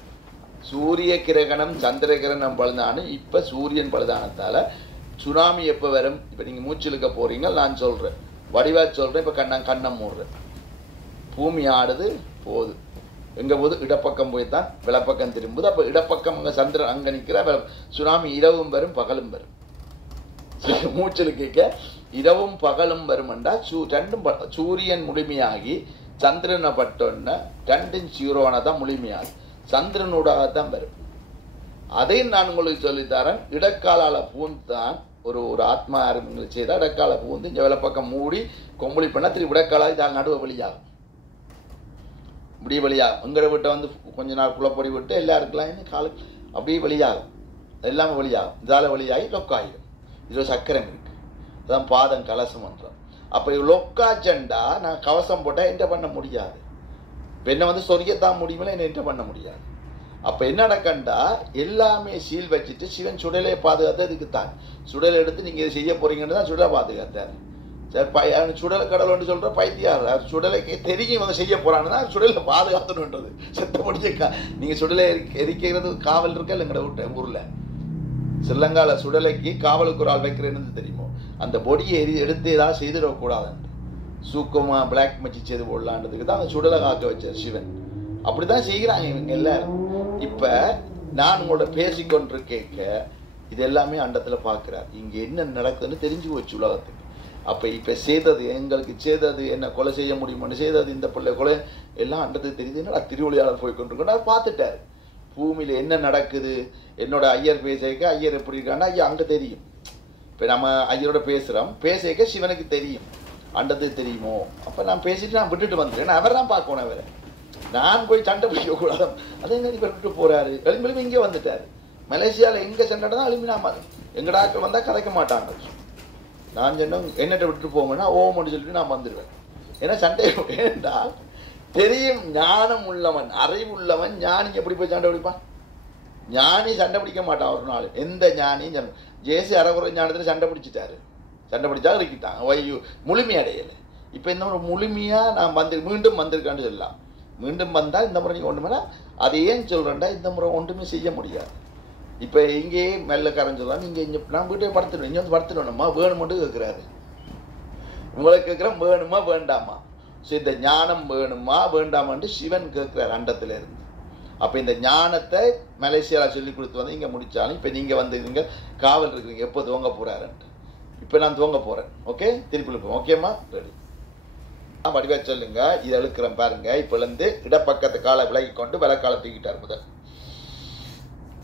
சூரிய கிரகணம் சந்திர கிரகணம் பழுதானு. இப்ப சூரியன் பழுதானத்தால சுனாமி எப்ப வரும்? இப்ப நீங்க மூச்சிலுக்க போறீங்க, நான் சொல்றேன், வடிவா சொல்றேன். இப்ப கண்ணம் மூடுறேன், பூமி ஆடுது போகுது. எங்க போது இடப்பக்கம் போய்தான் விளப்பக்கம் திரும்புது. அப்ப இடப்பக்கம் அங்க சந்திரன் அங்க நிக்கிற சுனாமி இரவும் வரும் பகலும் வரும். மூச்சல் கேட்க இரவும் பகலும் வரும் என்றா ரெண்டும் சூரியன் முழுமையாகி சந்திரனை பட்டோன்னா ரெண்டும் சீரோனதான் முழுமையாகும். சந்திரனூடாகத்தான் வரும். அதையும் நான் உங்களுக்கு சொல்லித்தரேன். இடக்காலால பூந்தான் ஒரு ஆத்மா ஆரம்பங்களை செய்தால் இடக்கால பூந்து இந்த விளப்பக்கம் மூடி கொம்பளி பண்ணா திருப்பி இடக்காலாக தான் நடுவ வழியாகும். இப்படி வழியாகும். எங்களை விட்ட வந்து கொஞ்ச நாள் குளப்பொடி விட்டு எல்லாருக்கலாம் கால அப்படியே வழியாகும். எல்லாமே வழியாகும். இதால வழியாகி லொக்காயிடும். இதுல சக்கரம் இருக்கு. அதான் பாதம் கலசம் என்றோம். அப்ப லொக்காச்சண்டா நான் கவசம் போட்டா என்ன பண்ண முடியாது. என்ன வந்து சொரியத்தான் முடியுமில்ல, என்ன பண்ண முடியாது. அப்ப என்ன நடக்கண்டா எல்லாமே சீல் வச்சுட்டு சிவன் சுடலை பாதுகாத்ததுக்கு தான் சுடலை எடுத்து நீங்க செய்ய போறீங்கன்னு தான் சுடலை பாதுகாத்தாரு. சுடலை கடவுள்னு சொல்ற பைத்தியார் சுடலைக்கு தெரியும் இவங்க செய்ய போறான்னு சுடலை பாதுகாத்தணுன்றது. செத்த முடிச்ச நீங்க சுடலை எரிக்கிறது காவல் இருக்க எங்கட ஊர்ல ஸ்ரீலங்கால சுடலைக்கு காவலுக்கு ஒரு ஆள் வைக்கிறேன்னு தெரியுமோ. அந்த பொடியை எடுத்து ஏதாவது செய்திடக்கூடாதுன்னு சூக்கமா பிளாக் மச்சி செய்து போடலான்றதுக்கு தான் அந்த சுடலை காக்க வச்சார் சிவன். அப்படிதான் செய்கிறாங்க இவங்க எல்லாரும். இப்ப நான் உங்களோட பேசிக்கொண்டு கேட்க இது எல்லாமே அண்டத்துல பாக்குறார். இங்க என்ன நடக்குதுன்னு தெரிஞ்சு போச்சு உலகத்துக்கு. அப்ப இப்ப செய்தது எங்களுக்கு செய்தது என்ன கொலை செய்ய முடியுமான்னு செய்தது இந்த பிள்ளை கொலை எல்லாம் அண்டத்துக்கு தெரியுது. என்னடா திருவிழியாளர் போய் கொண்டிருக்கோம் பார்த்துட்டாரு. பூமியில என்ன நடக்குது என்னோட ஐயர் பேசிக்க ஐயர் எப்படி இருக்கான்னா ஐயா அங்க தெரியும். இப்ப நம்ம ஐயரோட பேசிக்க சிவனுக்கு தெரியும், அண்டத்துக்கு தெரியுமோ. அப்ப நான் பேசிட்டு நான் விட்டுட்டு வந்துட்டேன். அவர் தான் பார்க்கணும். அவரை நான் போய் சண்டை பிடிக்க கூடாது. அதே மாதிரி விட்டு போறாரு. எலும்பி இங்கே வந்துட்டாரு. மலேசியால எங்க சண்டை தான் எலும்பினாம எங்கடாக்கள் வந்தா கதைக்க மாட்டாங்க. நான் சொன்னேன் என்னட்ட விட்டு போங்கன்னா ஓமன்னு சொல்லிட்டு நான் வந்துடுவேன். ஏன்னா சண்டை என்றால் தெரியும். ஞானம் உள்ளவன் அறிவு உள்ளவன் ஞானி எப்படி போய் சண்டை பிடிப்பான்? ஞானி சண்டை பிடிக்க மாட்டான் ஒரு நாள். எந்த ஞானியும் ஜேசி அறகுறை ஞானத்துல சண்டை பிடிச்சிட்டாரு. சண்டை பிடிச்சா இருக்கிட்டாங்க வையு முழுமை அடையலை. இப்ப இந்த ஒரு முழுமையா நான் மீண்டும் வந்திருக்கான்னு சொல்லலாம். மீண்டும் வந்தா இந்த முறை நீங்க ஒண்ணுமே அதை ஏன் சொல்றேன்டா இந்த முறை ஒன்றுமே செய்ய முடியாது. இப்ப இங்கேயே மெல்ல கரைஞ்சுதான் நீங்க இங்க நான் வீட்டை படுத்துடுவேன். இங்க வந்து படுத்துடணுமா வேணுமென்று கேட்கிறாரு. உங்களுக்கு கேட்கிறேன் வேணுமா வேண்டாமா. இந்த ஞானம் வேணுமா வேண்டாமான்னு சிவன் கேட்கிறார் அண்டத்துல இருந்து. அப்ப இந்த ஞானத்தை மலேசியால சொல்லி கொடுத்து வந்து இங்க முடிச்சாலும் இப்ப நீங்க வந்து நீங்க காவல் இருக்கிறீங்க எப்போ துவங்க போறாருன்ட்டு. இப்ப நான் துவங்க போறேன். ஓகே திருப்பி ஓகேம்மா ரெடி வடிவா சொல்லுங்க. இதை எழுக்கிறேன் பாருங்க. இப்ப இருந்து இடப்பக்கத்து காலை விலகி கொண்டு வலக்கால தூக்கிட்டார். முதல்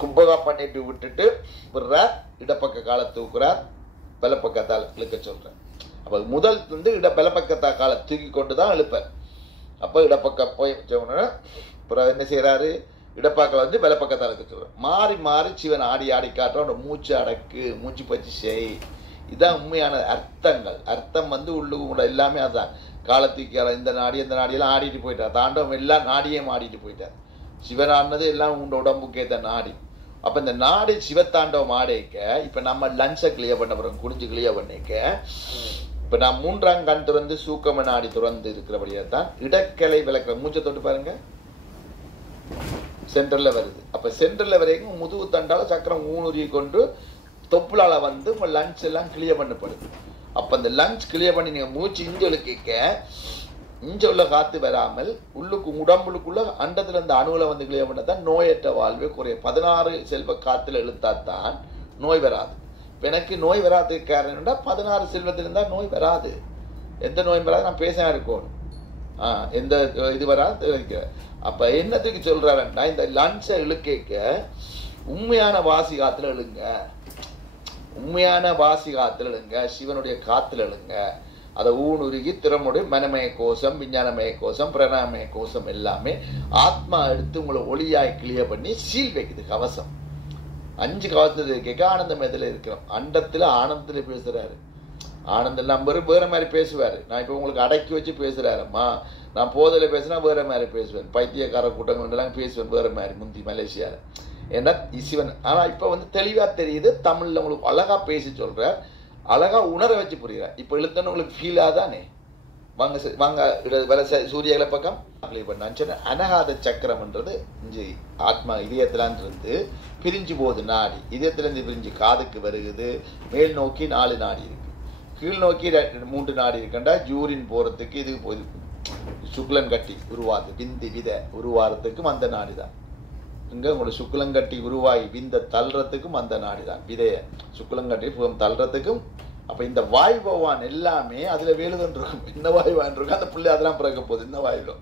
கும்பகா பண்ணிட்டு விட்டுட்டு விடுறார். இடப்பக்க காலை தூக்குறார். வலப்பக்கத்தால் இழுக்க சொல்றேன். அப்ப முதல் வந்து வலப்பக்கத்தா காலை தூக்கி கொண்டுதான் எழுப்பார். அப்ப இடப்பக்க போய் அப்புறம் என்ன செய்யறாரு? இடப்பாக்கள் வந்து வலப்பக்கத்தால் இழுக்க சொல்றார். மாறி மாறி சிவன் ஆடி ஆடி காட்டுற மூச்சு அடக்கு மூச்சு பச்சு செய். இதான் உண்மையான அர்த்தங்கள். அர்த்தம் வந்து உள்ளுக்கு எல்லாமே அதான். காலத்துக்கு இந்த நாடி இந்த நாடியெல்லாம் ஆடிட்டு போயிட்டார். தாண்டவம் எல்லாம் நாடியும் ஆடிட்டு போயிட்டார். சிவன் ஆடினது எல்லாம் உண்ட உடம்புக்கேத்த நாடி. அப்ப இந்த நாடி சிவத்தாண்டவம் ஆடைக்க இப்ப நம்ம லஞ்சை கிளியர் பண்ண போறோம். குடிஞ்சு கிளியர் பண்ணிக்க இப்ப நான் மூன்றாம் கண் திறந்து சூக்கம நாடி திறந்து இருக்கிறபடியா தான் இடக்கலை விளக்குற மூச்சை தொட்டு பாருங்க. சென்டர்ல வருது. அப்ப சென்டர்ல வரைக்கும் முதுகு தண்டால சக்கரம் ஊனுரிய கொண்டு தொப்புளால வந்து உங்க லஞ்ச் எல்லாம் கிளியர் பண்ணப்படுது. அப்ப அந்த லஞ்ச் கிளியர் பண்ணி நீங்க மூச்சு இஞ்சொலுக்க இஞ்ச உள்ள காத்து வராமல் உள்ளுக்கு உடம்புக்குள்ள அண்டத்துல இருந்த அணுகுல வந்து கிளியர் பண்ணதான் நோயற்ற வாழ்வே குறைய. 16 செல்வ காத்துல இழுத்தாத்தான் நோய் வராது. எனக்கு நோய் வராதுக்கு காரணம்னா 16 செல்வத்தில் இருந்தா நோய் வராது. எந்த நோயும் வராது. நான் பேச இருக்கணும். எந்த இது வராது. அப்ப என்னத்துக்கு சொல்றாருன்னா இந்த லஞ்சை இழுக்க உண்மையான வாசி காத்துல இழுங்க. உண்மையான வாசி காத்துல எழுங்க. சிவனுடைய காத்துல எழுங்க. அதை ஊனுருகி திறமுடைய மனமய கோஷம் விஞ்ஞானமய கோஷம் பிரணாமய கோஷம் எல்லாமே ஆத்மா எடுத்து உங்களை ஒளியாய் கிளியர் பண்ணி சீல் வைக்குது. கவசம் 5 காலத்துல கேட்க ஆனந்தமயத்துல இருக்கிறோம். அண்டத்துல ஆனந்தத்துல பேசுறாரு. ஆனந்த நம்பர் வேற மாதிரி பேசுவாரு. நான் இப்ப உங்களுக்கு அடக்கி வச்சு பேசுறாரும்மா. நான் போதில பேசினா வேற மாதிரி பேசுவேன். பைத்தியக்கார கூட்டங்கள் எல்லாம் பேசுவேன் வேற மாதிரி முந்தி மலேசியால. ஏன்னா சிவன். ஆனா இப்ப வந்து தெளிவா தெரியுது. தமிழ்ல உங்களுக்கு அழகா பேசி சொல்ற, அழகா உணர வச்சு புரியுற. இப்ப எழுத்தன்னு உங்களுக்கு ஃபீல் ஆதானே? வாங்க வாங்க வர சூரியகளை பக்கம் நான் சொன்னேன். அனகாத சக்கரம்ன்றது இஞ்சி ஆத்மா இதயத்திலான் இருந்து பிரிஞ்சு போகுது நாடி. இதயத்திலிருந்து பிரிஞ்சு காதுக்கு வருகுது. மேல் நோக்கி 4 நாடி இருக்கு, கீழ் நோக்கி 3 நாடி இருக்குண்டா யூரின் போறதுக்கு இதுக்கு போகுது. சுக்லங்கட்டி உருவாது, விந்து விதை உருவாகிறதுக்கும் அந்த நாடி தான். இங்க உங்களோட சுக்லங்கட்டி உருவாகி விந்த தள்ளுறதுக்கும் அந்த நாடி தான். விதைய சுக்லங்கட்டி தள்ளுறதுக்கும். அப்ப இந்த வாயு பகவான் எல்லாமே அதுல வேலுதன் இருக்கும். இந்த வாயுவான் இருக்கும், அந்த புள்ளி அதெல்லாம் பிறக்க போகுது இந்த வாயுல.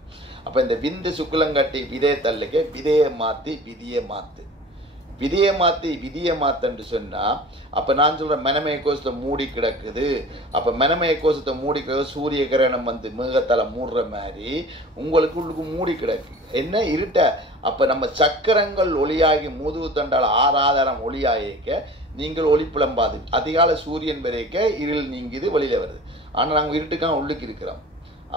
அப்ப இந்த விந்து சுக்லங்கட்டி விதைய தள்ளுக்க விதைய மாத்தி விதியை மாத்து, விதியை மாத்தி விதியை மாத்தன்னு சொன்னா, அப்ப நான் சொல்றேன் மனமய கோஷத்தை மூடி கிடக்குது. அப்ப மனமய கோஷத்தை மூடி கிடக்கு சூரிய கிரணம் வந்து மேகத்தால மூடுற மாதிரி உங்களுக்கு உள்ளுக்கு மூடி கிடக்கு. என்ன இருட்ட. அப்ப நம்ம சக்கரங்கள் ஒளியாகி முதுகு தண்டால 6 ஆதாரம் ஒளியாயிக்க நீங்கள் ஒளி புலம்பாது. அதிகால சூரியன் வரைக்க இருள் நீங்கிது, வெளியில வருது. ஆனா நாங்க இருட்டுக்கான உள்ளுக்கு இருக்கிறோம்.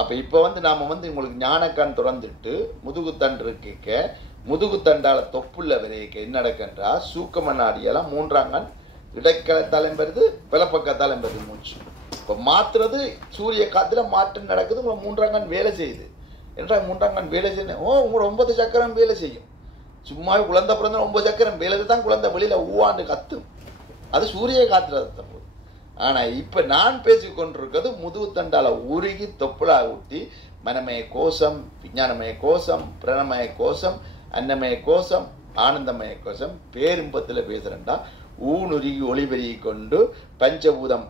அப்ப இப்ப வந்து நாம வந்து உங்களுக்கு ஞானக்கான் திறந்துட்டு முதுகு தண்டு இருக்க, முதுகு தண்டால தொப்புள்ள வரைக்க என்ன நடக்கின்றா சூக்கம நாடியெல்லாம் 3ஆம் கண் இடைக்கலத்தாலும் வருது, பிளப்பக்கத்தாலும் வருது மூச்சு. இப்ப மாத்துறது சூரிய காத்துல மாற்றம் நடக்குது. உங்களை 3ஆம் கண் வேலை செய்யுது. என்றால் 3ஆம் கண் வேலை செய்யணும். உங்களோட 9 சக்கரம் வேலை செய்யும். சும்மா குழந்தை பிறந்த 9 சக்கரம் வேலை தான். குழந்தை வெளியில ஊவாண்டு கத்தும். அது சூரிய காத்துல தப்பு. ஆனா இப்ப நான் பேசிக் கொண்டிருக்கிறது முதுகு தண்டால உருகி தொப்புளா ஊட்டி மனமய கோஷம், விஞ்ஞானமய கோஷம், பிரணமய கோஷம், அன்னமய கோஷம், ஆனந்தமய கோஷம் பேரும்பத்துல பேசுறேன்டா. ஊனுருகி ஒளிபெருகி கொண்டு பஞ்சபூதம்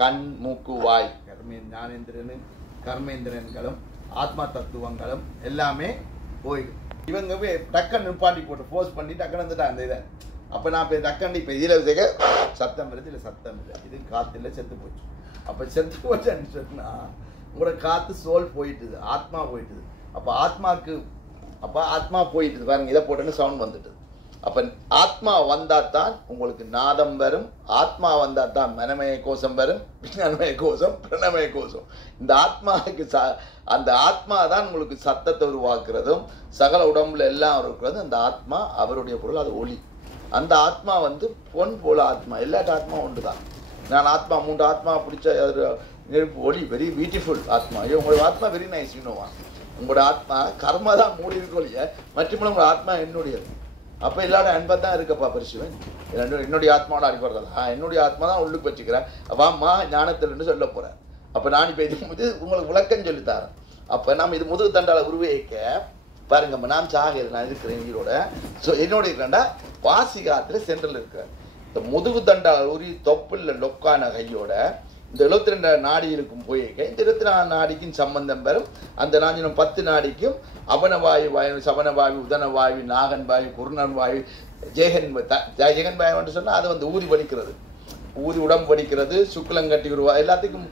கண் மூக்கு வாய் ஞானேந்திரன் கர்மேந்திரன்களும் ஆத்மா தத்துவங்களும் எல்லாமே போயிடும். இவங்க டக்கன் நிப்பாட்டி போட்டு போஸ்ட் பண்ணி டக்குன்னு வந்துட்டா அந்த இதை. அப்ப நான் இப்ப டக்கன் இப்ப இதுல சத்தம் வருது, இல்ல சத்தம் இல்லை, இது காத்து இல்ல செத்து போச்சு. அப்ப செத்து போச்சுன்னு சொன்னா உங்களோட காத்து சோல் போயிட்டுது, ஆத்மா போயிட்டுது. அப்ப ஆத்மாக்கு ஆத்மா போயிட்டுது பாருங்க. இதை போட்டுன்னு சவுண்ட் வந்துட்டு. அப்ப ஆத்மா வந்தா தான் உங்களுக்கு நாதம் வரும். ஆத்மா வந்தா தான் மனமய கோஷம் வரும், விஞ்ஞானமய கோஷம், பிரணமய கோஷம். இந்த ஆத்மாவுக்கு அந்த ஆத்மா தான் உங்களுக்கு சத்தத்தை உருவாக்குறதும் சகல உடம்புல எல்லாம் இருக்கிறதும். அந்த ஆத்மா அவருடைய பொருள், அது ஒளி. அந்த ஆத்மா வந்து பொன் போல ஆத்மா. எல்லாட்ட ஆத்மா ஒன்றுதான். நான் ஆத்மா 3 ஆத்மா பிடிச்ச ஒளி வெரி பியூட்டிஃபுல் ஆத்மா. உங்களோட ஆத்மா வெரி நைஸ். யூனோவா உங்களோட ஆத்மா கர்மா தான் மூடி இருக்கோ இல்லையா, மற்றபடி உங்களோட ஆத்மா என்னுடையது. அப்ப எல்லாரோட அன்பா தான் இருக்கப்பா பரிசுவன். என்னுடைய ஆத்மாவோட அடிப்படுறதா என்னுடைய ஆத்மா தான் உள்ளுக்கு வச்சுக்கிறேன். அம்மா ஞானத்தில் சொல்ல போறேன். அப்ப நான் இப்ப இது உங்களுக்கு விளக்கம் சொல்லித்தாரேன். அப்ப நம்ம இது முதுகு தண்டால உருவேக்க பாருங்க. நான் சாக நான் இருக்கிறேன் உயிரோட. என்னோட இருக்கிறேன்டா வாசிகாத்துல சென்ட்ரல் இருக்கிறேன். இந்த முதுகு தண்டால உரி தொப்புல லொக்கான கையோட இந்த 72 நாடி இருக்கும் போயிருக்க. இந்த 24 நாடிக்கும் சம்பந்தம் பெறும். அந்த நாஞ்சினம் 10 நாடிக்கும் அபனவாயு வாயு, சபனவாயு, உதனவாயு, நாகன் வாயு, குருணன் வாயு, ஜெகன் வாயு என்று சொன்னா அது வந்து ஊதி படிக்கிறது, ஊதி உடம்பு படிக்கிறது, சுக்லங்கட்டி உருவா எல்லாத்துக்கும்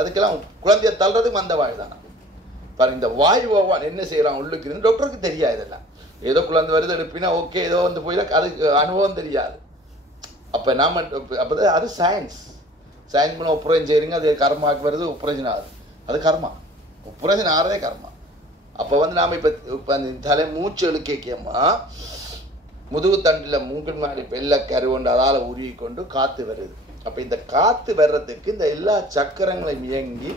அதுக்கெல்லாம் குழந்தைய தள்ளுறதுக்கும் அந்த வாயு தான். பாருங்க இந்த வாயு பகவான் என்ன செய்யறான் உள்ளுக்கு டாக்டருக்கு தெரியாது. இதெல்லாம் ஏதோ குழந்தை வருது எடுப்பினா ஓகே, ஏதோ வந்து போயில அதுக்கு அனுபவம் தெரியாது. அப்ப நாம அப்பதான் அது சயின்ஸ். சயின்ஸ் பண்ண உப்புரம் செய்யுங்க, அது கர்மாக்கு வருது, உப்புரஜன் ஆகுது, அது கர்மா. உப்புரஜன் ஆறதே கர்மா. அப்ப வந்து நாம இப்ப தலை மூச்சு எழுக்கேக்கியமா முதுகு தண்டுல மூங்கில் மாதிரி வெள்ளை கருவண்டு அதால உருவி கொண்டு காத்து வருது. அப்ப இந்த காத்து வர்றதுக்கு இந்த எல்லா சக்கரங்களையும் இயங்கி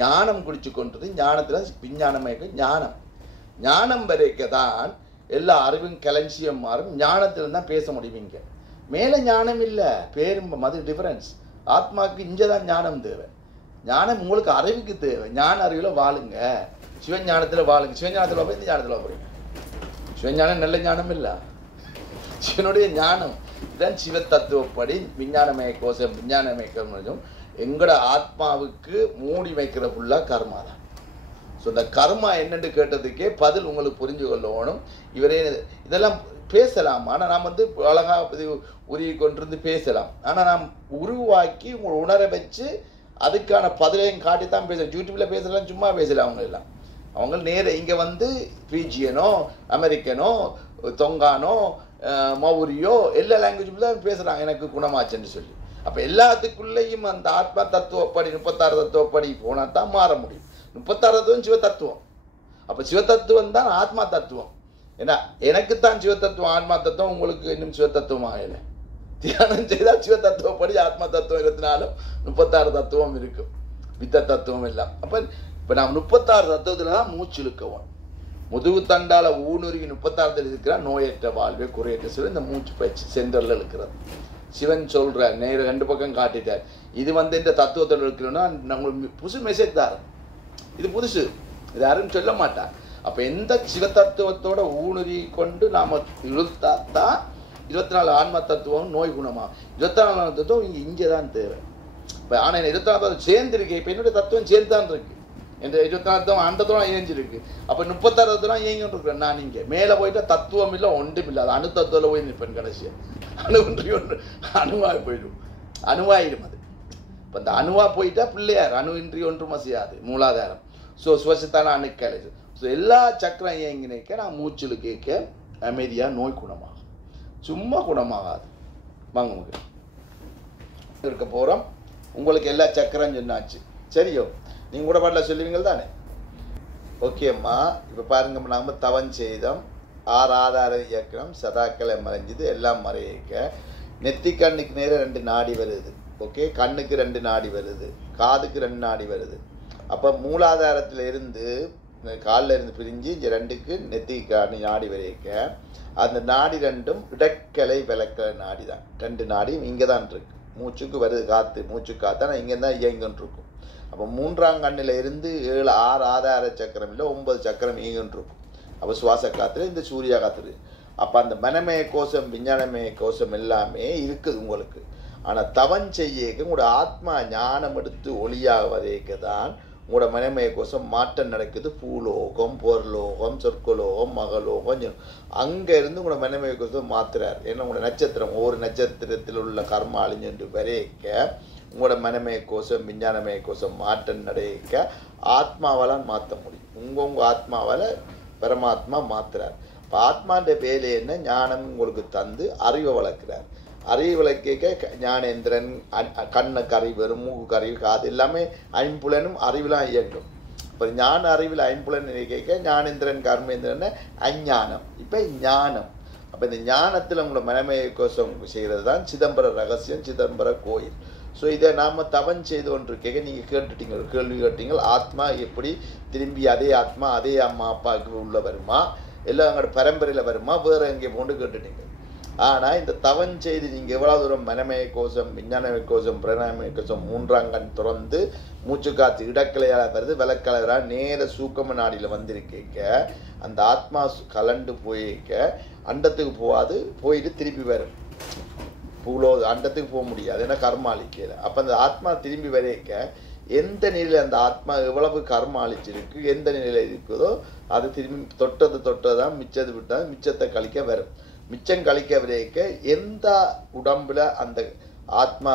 ஞானம் குடிச்சு கொண்டது. ஞானத்துல விஞ்ஞானமயக்க ஞானம். ஞானம் வரைக்கதான் எல்லா அறிவும் கலஞ்சியம் மாறும். ஞானத்துல தான் பேச முடியுங்க. மேல ஞானம் இல்ல, பேரும் அது டிஃபரன்ஸ். ஆத்மாவுக்கு இங்கதான் ஞானம் தேவை. ஞானம் உங்களுக்கு அறிவுக்கு தேவை. ஞான அறிவுல வாழுங்க, சிவஞானத்துல வாழுங்க. சிவஞானத்துல போய் இந்த ஞானத்துல போறீங்க. சிவஞானம் நல்ல ஞானம் இல்ல, சிவனுடைய ஞானம் இதுதான் சிவ தத்துவப்படி. விஞ்ஞானமய கோஷம், விஞ்ஞானமய கர்மம் எங்கட ஆத்மாவுக்கு மூடி வைக்கிற ஃபுல்லா கர்மா தான். ஸோ இந்த கர்மா என்னன்னு கேட்டதுக்கே பதில் உங்களுக்கு புரிஞ்சு கொள்ளணும். இவரே இதெல்லாம் பேசலாம். ஆனால் நாம் வந்து அழகா உருவி கொண்டிருந்து பேசலாம். ஆனால் நாம் உருவாக்கி உங்களை உணர வச்சு அதுக்கான பதிலையும் காட்டித்தான் பேசலாம். யூடியூப்ல பேசலாம், சும்மா பேசலாம். அவங்க எல்லாம் அவங்க நேர இங்க வந்து பிஜியனோ, அமெரிக்கனோ, தொங்கானோ, மௌரியோ எல்லா லாங்குவேஜும் தான் பேசுகிறாங்க எனக்கு குணமாச்சுன்னு சொல்லி. அப்போ எல்லாத்துக்குள்ளேயும் அந்த ஆத்மா தத்துவப்படி 36 தத்துவப்படி போனால் தான் மாற முடியும். 36 தத்துவம் சிவ தத்துவம். அப்போ சிவ தத்துவம் தான் ஆத்மா தத்துவம். ஏன்னா எனக்குத்தான் சிவ தத்துவம் ஆத்மா தத்துவம், உங்களுக்கு இன்னும் சிவ தத்துவம் ஆகலை. தியானம் செய்தால் சிவ தத்துவப்படி ஆத்மா தத்துவம் 24 36 தத்துவம் இருக்கும், வித்த தத்துவம் எல்லாம். அப்போ இப்போ நாம் 36 தத்துவத்தில் தான் மூச்சு இழுக்கவும். முதுகு தண்டால ஊனுருகி 36 இருக்கிற நோயற்ற வாழ்வே குறையற்ற சிவன். இந்த மூச்சு பயிற்சி சென்டரில் இருக்கிறது. சிவன் சொல்கிறார், நேரு 2 பக்கம் காட்டிட்டார். இது இந்த தத்துவத்தில் இருக்கிறோன்னா நம்மளுக்கு புதுசு மெசேஜ் தான். இது புதுசு, இது யாரும் சொல்ல மாட்டார். அப்போ எந்த சிவ தத்துவத்தோட ஊனுருகி கொண்டு நாம் இழுத்தா தான் 24 ஆன்ம தத்துவம் நோய் குணமாகும். 24 தத்துவம் இங்கே தான் தேவை. இப்போ ஆனால் 24 சேர்ந்துருக்கு. இப்போ என்னுடைய தத்துவம் சேர்ந்து தான் இருக்கு. என்ற 24 அண்டத்தோட இயஞ்சிருக்கு. அப்போ 36 தத்துவம் இயங்கிட்டு இருக்கிறேன் நான். இங்கே மேலே போயிட்டா தத்துவம் இல்லை, ஒன்றும் இல்லை. அது அணு தத்துவத்தில் போய் நிற்பேன் கடைசியாக. ஒன்று அணுவாக போயிடும், அணுவாயிடும் அது. இப்போ அந்த அணுவா போயிட்டா பிள்ளையார் அணு இன்றி ஒன்றும் அசையாது மூலாதாரம். ஸோ சுவசத்தான அணுக்கள். ஸோ எல்லா சக்கரம் இயங்கினைக்க நான் மூச்சில் கேட்க அமைதியாக நோய் குணமாகும், சும்மா குணமாகாது. வாங்க உங்களுக்கு இருக்க போகிறோம். உங்களுக்கு எல்லா சக்கரம் சொன்னாச்சு, சரியோ? நீங்கள் கூட பாட்டில் சொல்லுவீங்கள் தானே? ஓகேம்மா. இப்போ பாருங்க, நாம் தவம் செய்தோம், 6 ஆதார இயக்கம் சதாக்களை மறைஞ்சது, எல்லாம் மறைக்க நெத்தி கண்ணுக்கு நேரம் 2 நாடி வருது. ஓகே, கண்ணுக்கு 2 நாடி வருது, காதுக்கு 2 நாடி வருது. அப்போ மூலாதாரத்தில் இருந்து காலில் இருந்து பிரிஞ்சு இந்த 2க்கு நெத்தி நாடி வரைக்க அந்த நாடி 2ம் இடக்கலை விளக்கலை நாடி தான். 2 நாடியும் இங்கே தான் இருக்கு. மூச்சுக்கு வருது காற்று, மூச்சு காத்தான் இங்கே தான் இயங்கின்னு இருக்கும். அப்போ 3ஆம் கண்ணில் இருந்து 7 6 ஆதார சக்கரம் இல்லை 9 சக்கரம் இயங்கின்னு இருக்கும். அப்போ சுவாச காற்று இந்த சூரிய காற்று. அப்போ அந்த மனமய கோஷம் விஞ்ஞானமய கோஷம் எல்லாமே இருக்குது உங்களுக்கு. ஆனால் தவம் செய்ய உங்களோட ஆத்மா ஞானம் எடுத்து ஒளியாக வதைக்க தான் உங்களோட மனமய கோஷம் மாற்றம் நடக்குது. பூலோகம், பொருளோகம், சொற்கலோகம், மகலோகம், அங்கே இருந்து உங்களோட மனமய கோஷம் மாத்துறார். ஏன்னா உங்களோட நட்சத்திரம், ஒவ்வொரு நட்சத்திரத்தில் உள்ள கர்மா அழிஞ்சு வரைக்க உங்களோட மனமய கோஷம் விஞ்ஞானமய கோஷம் மாற்றம் நடக்க ஆத்மாவால் மாற்ற முடியும். உங்கள் ஆத்மாவால் பரமாத்மா மாத்துறார். இப்போ ஆத்மான்ற வேலை என்ன? ஞானம் உங்களுக்கு தந்து அறிவை வளர்க்கிறார். அறிவு விளக்க ஞானேந்திரன் கண்ணுக்கு அறிவு வரும், மூக்கு அறிவு, காது எல்லாமே ஐம்புலனும் அறிவுலாம் இயங்கும். இப்போ ஞான அறிவில் ஐம்புலன் கேட்க ஞானேந்திரன் கர்மேந்திரன் அஞ்ஞானம். இப்போ ஞானம். அப்போ இந்த ஞானத்தில் உங்களை மனமய கோஷம் செய்கிறது தான் சிதம்பர ரகசியம், சிதம்பர கோயில். ஸோ இதை நாம் தவம் செய்து கொண்டு கேட்க நீங்கள் கேட்டுட்டீங்க, ஒரு கேள்வி கேட்டீங்க. ஆத்மா எப்படி திரும்பி அதே ஆத்மா அதே அம்மா அப்பாவுக்கு உள்ள வருமா, எல்லாம் எங்களோட பரம்பரையில் வருமா, வேறு எங்கே போண்டு கேட்டுட்டீங்க. ஆனால் இந்த தவம் செய்து நீங்கள் எவ்வளோ தூரம் மனமய கோஷம் விஞ்ஞானமய கோஷம் பிரணாமய கோஷம் 3ஆம் கண் திறந்து மூச்சு காற்று இடக்கலையால் வருது, விளக்கலையாக நேர சூக்கம நாடியில் வந்திருக்க அந்த ஆத்மா கலண்டு போயிருக்க அண்டத்துக்கு போகாது, போயிட்டு திருப்பி வரும். அண்டத்துக்கு போக முடியாது, ஏன்னா கர்மா அழிக்கல. அப்போ அந்த ஆத்மா திரும்பி வரைக்க எந்த நிலையில் அந்த ஆத்மா எவ்வளவு கர்மா அழிச்சிருக்கு, எந்த நிலையில் இருக்குதோ அது திரும்பி தொட்டதான் மிச்சது விட்டால் மிச்சத்தை கழிக்க வரும். மிச்சம் கழிக்க வரைக்க எந்த உடம்புல அந்த ஆத்மா